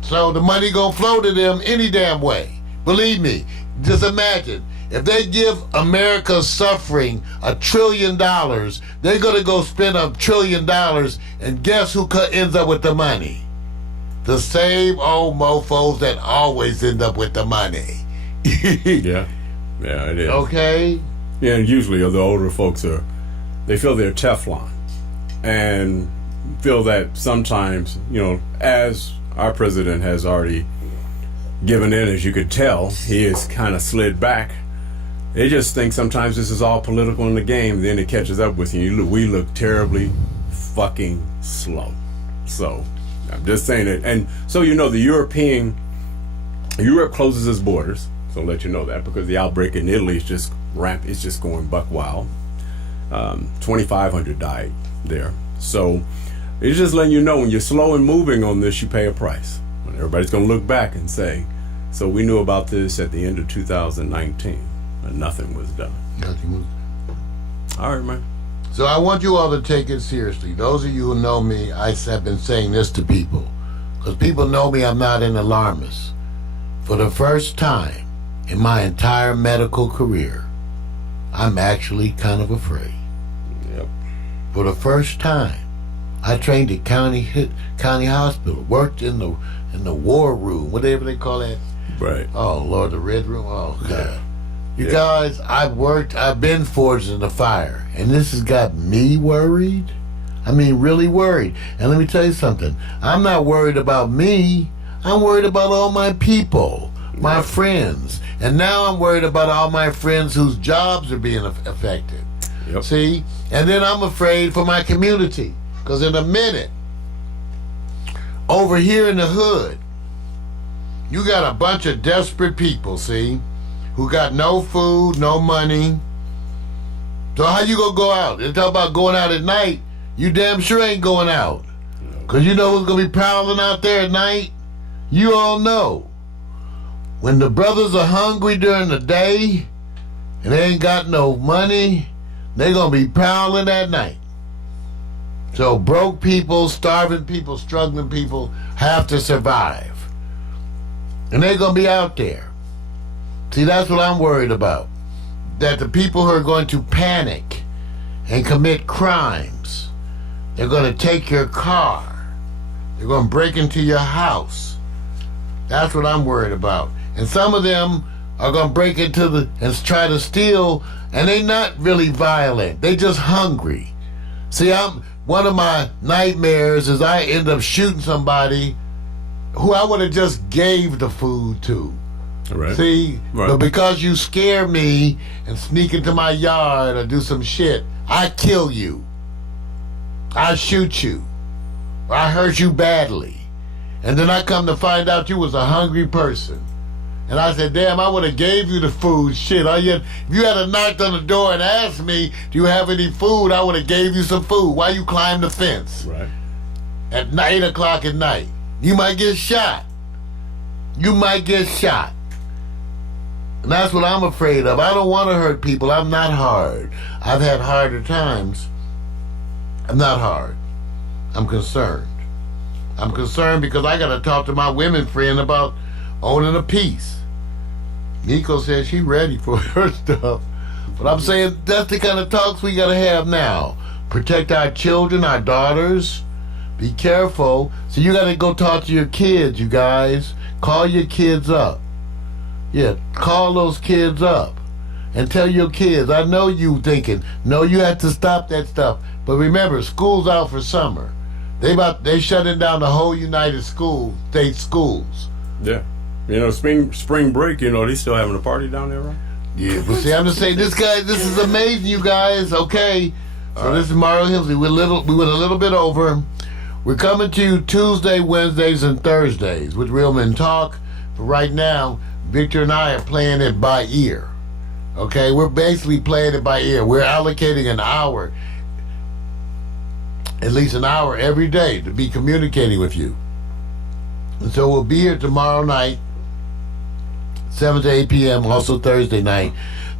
So the money going to flow to them any damn way. Believe me, just imagine. If they give America suffering $1 trillion, they're going to go spend $1 trillion, and guess who ends up with the money? The same old mofos that always end up with the money. Yeah, it is. Okay? Yeah, and usually the older folks they feel they're Teflon and feel that sometimes, as our president has already given in, as you could tell, he has kind of slid back. They just think sometimes this is all political in the game, then it catches up with you. We look terribly fucking slow. So, I'm just saying it. And so, Europe closes its borders. So I'll let you know that, because the outbreak in Italy is just it's just going buck wild. 2,500 died there. So it's just letting you know, when you're slow and moving on this, you pay a price. And everybody's going to look back and say, so we knew about this at the end of 2019, and nothing was done. Nothing was done. All right, man. So I want you all to take it seriously. Those of you who know me, I have been saying this to people, because people know me, I'm not an alarmist. For the first time in my entire medical career, I'm actually kind of afraid. Yep. For the first time, I trained at county hospital, worked in the war room, whatever they call that. Right. Oh Lord, the red room. Oh God. You guys, I've been forged in the fire, and this has got me worried. I mean, really worried. And let me tell you something. I'm not worried about me. I'm worried about all my people, my friends. And now I'm worried about all my friends whose jobs are being affected. Yep. See? And then I'm afraid for my community. Because in a minute, over here in the hood, you got a bunch of desperate people, see, who got no food, no money. So how you gonna go out? They talk about going out at night. You damn sure ain't going out. Because you know who's gonna be prowling out there at night? You all know. When the brothers are hungry during the day and they ain't got no money, they gonna be prowling at night. So broke people, starving people, struggling people have to survive. And they're gonna be out there. See, that's what I'm worried about. That the people who are going to panic and commit crimes, they're gonna take your car. They're gonna break into your house. That's what I'm worried about. And some of them are going to break into and try to steal, and they're not really violent. They just hungry. See, one of my nightmares is I end up shooting somebody who I would have just gave the food to. Right. See? Right. But because you scare me and sneak into my yard or do some shit, I kill you. I shoot you. Or I hurt you badly. And then I come to find out you was a hungry person. And I said, damn, I would have gave you the food. Shit, if you had knocked on the door and asked me, do you have any food, I would have gave you some food. Why you climb the fence? Right. At 8 o'clock at night. You might get shot. You might get shot. And that's what I'm afraid of. I don't want to hurt people. I'm not hard. I've had harder times. I'm not hard. I'm concerned. I'm concerned because I got to talk to my women friend about owning a piece. Nico said she ready for her stuff. But I'm saying that's the kind of talks we got to have now. Protect our children, our daughters. Be careful. So you got to go talk to your kids, you guys. Call your kids up. Yeah, call those kids up. And tell your kids, I know you thinking, no, you have to stop that stuff. But remember, school's out for summer. They shutting down the whole United States schools. Yeah. You know, spring break, you know, they still having a party down there, right? Yeah, but see, I'm just saying, this is amazing, you guys, okay? So this is Mario Hemsley. We went a little bit over. We're coming to you Tuesday, Wednesdays, and Thursdays with Real Men Talk. For right now, Victor and I are playing it by ear. Okay, we're basically playing it by ear. We're allocating an hour, at least an hour every day to be communicating with you. And so we'll be here tomorrow night, 7 to 8 p.m., also Thursday night.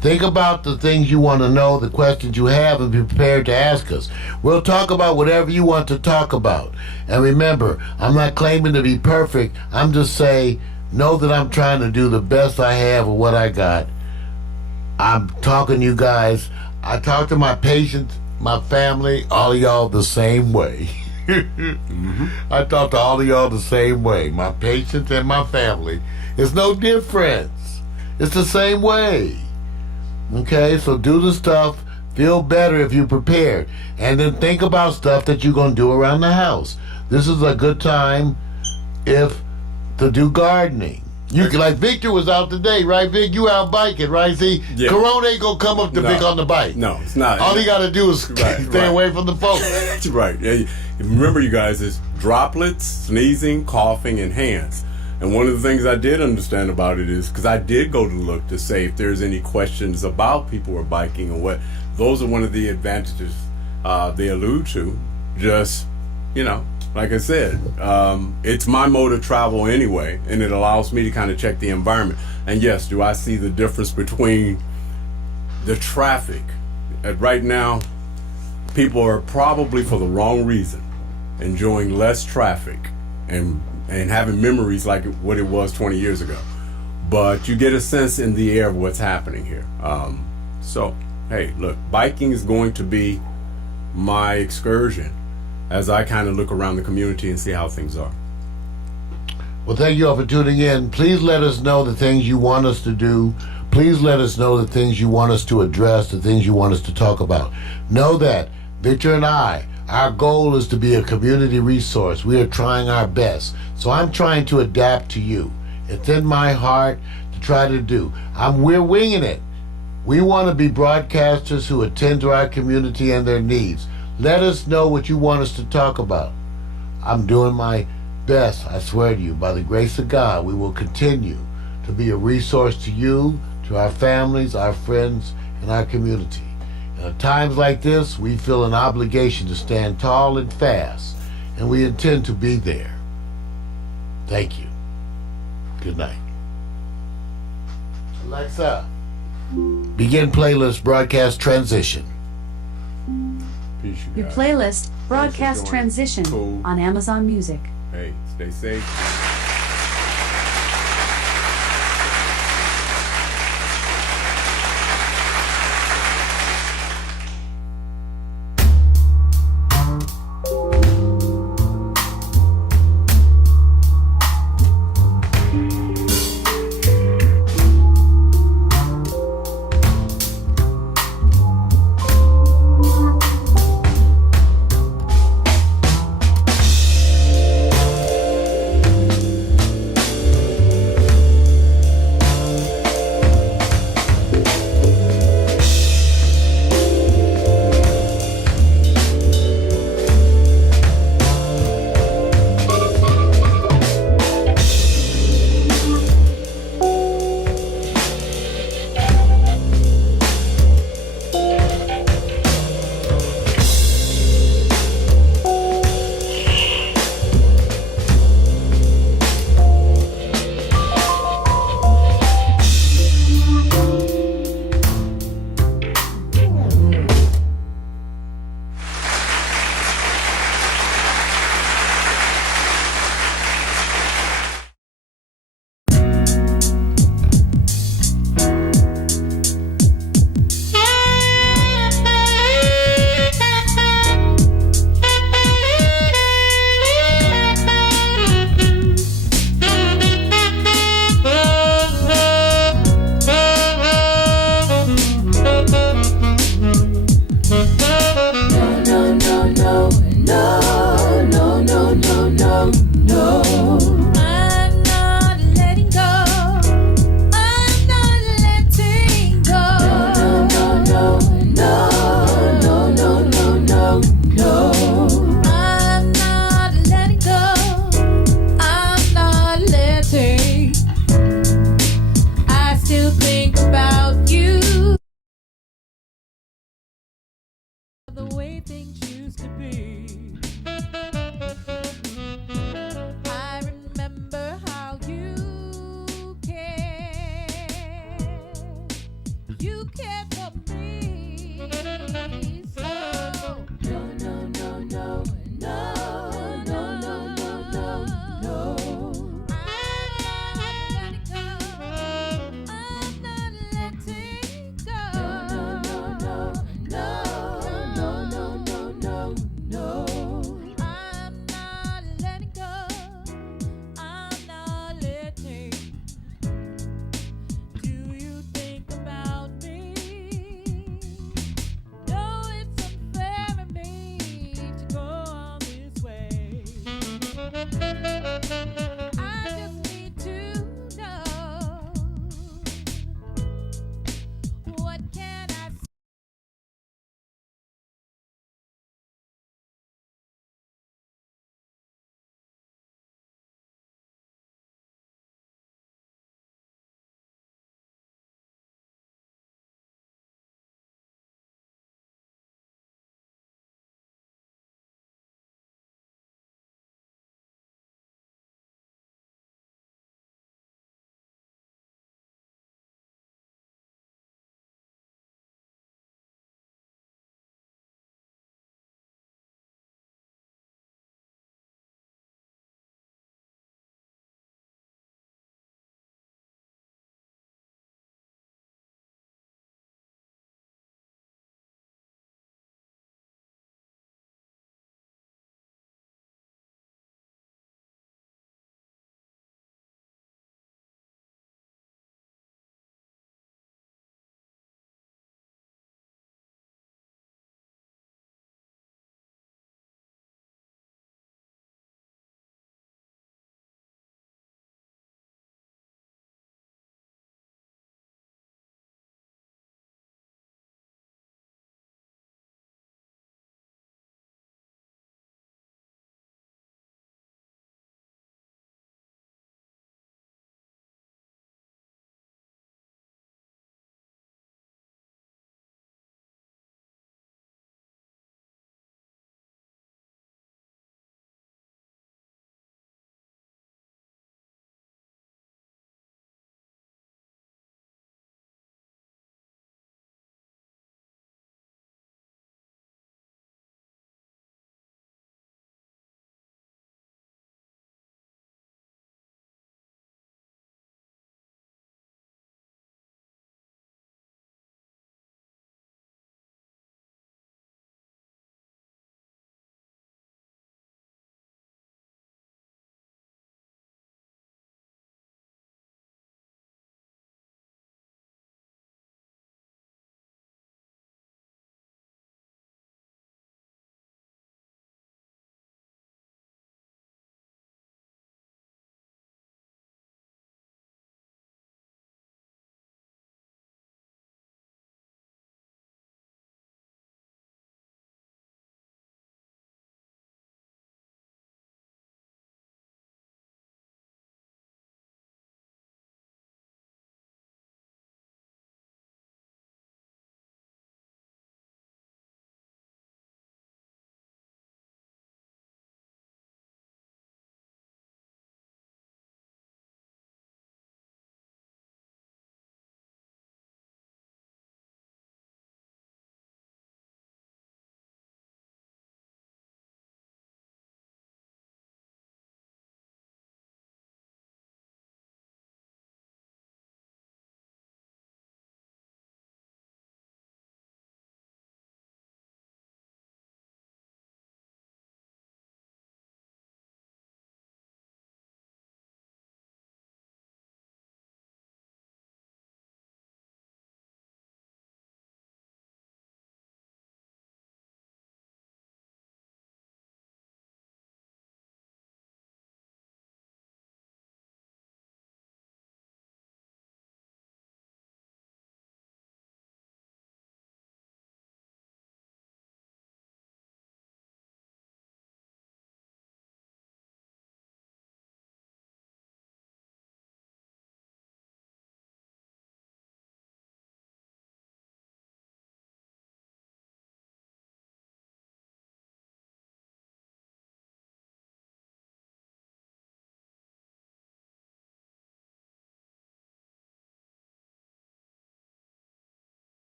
Think about the things you want to know, the questions you have, and be prepared to ask us. We'll talk about whatever you want to talk about. And remember, I'm not claiming to be perfect. I'm just saying, know that I'm trying to do the best I have with what I got. I'm talking to you guys. I talk to my patients, my family, all of y'all the same way. I talk to all of y'all the same way. My patients and my family. It's no difference. It's the same way. Okay, so do the stuff. Feel better if you're prepared. And then think about stuff that you're going to do around the house. This is a good time to do gardening. You can, like Victor was out today, right, Vic? You out biking, right? See, yeah. Corona ain't gonna come up to Vic on the bike. No, it's not. All he gotta do is stay away from the phone. That's right. Yeah, remember, you guys, it's droplets, sneezing, coughing, and hands. And one of the things I did understand about it is, because I did go to look to say if there's any questions about people who are biking and what, those are one of the advantages they allude to. Just, you know, like I said, it's my mode of travel anyway, and it allows me to kind of check the environment. And yes, do I see the difference between the traffic? Right now, people are probably, for the wrong reason, enjoying less traffic and having memories like what it was 20 years ago. But you get a sense in the air of what's happening here. So, hey, look, biking is going to be my excursion as I kind of look around the community and see how things are. Well, thank you all for tuning in. Please let us know the things you want us to do. Please let us know the things you want us to address, the things you want us to talk about. Know that Victor and I, our goal is to be a community resource. We are trying our best. So I'm trying to adapt to you. It's in my heart to try to do. We're winging it. We want to be broadcasters who attend to our community and their needs. Let us know what you want us to talk about. I'm doing my best, I swear to you. By the grace of God, we will continue to be a resource to you, to our families, our friends, and our community. And at times like this, we feel an obligation to stand tall and fast, and we intend to be there. Thank you. Good night. Alexa, begin playlist broadcast transition. Peace, you Your guys. playlist, Broadcast going Transition, cool. on Amazon Music. Hey, stay safe. You care for me.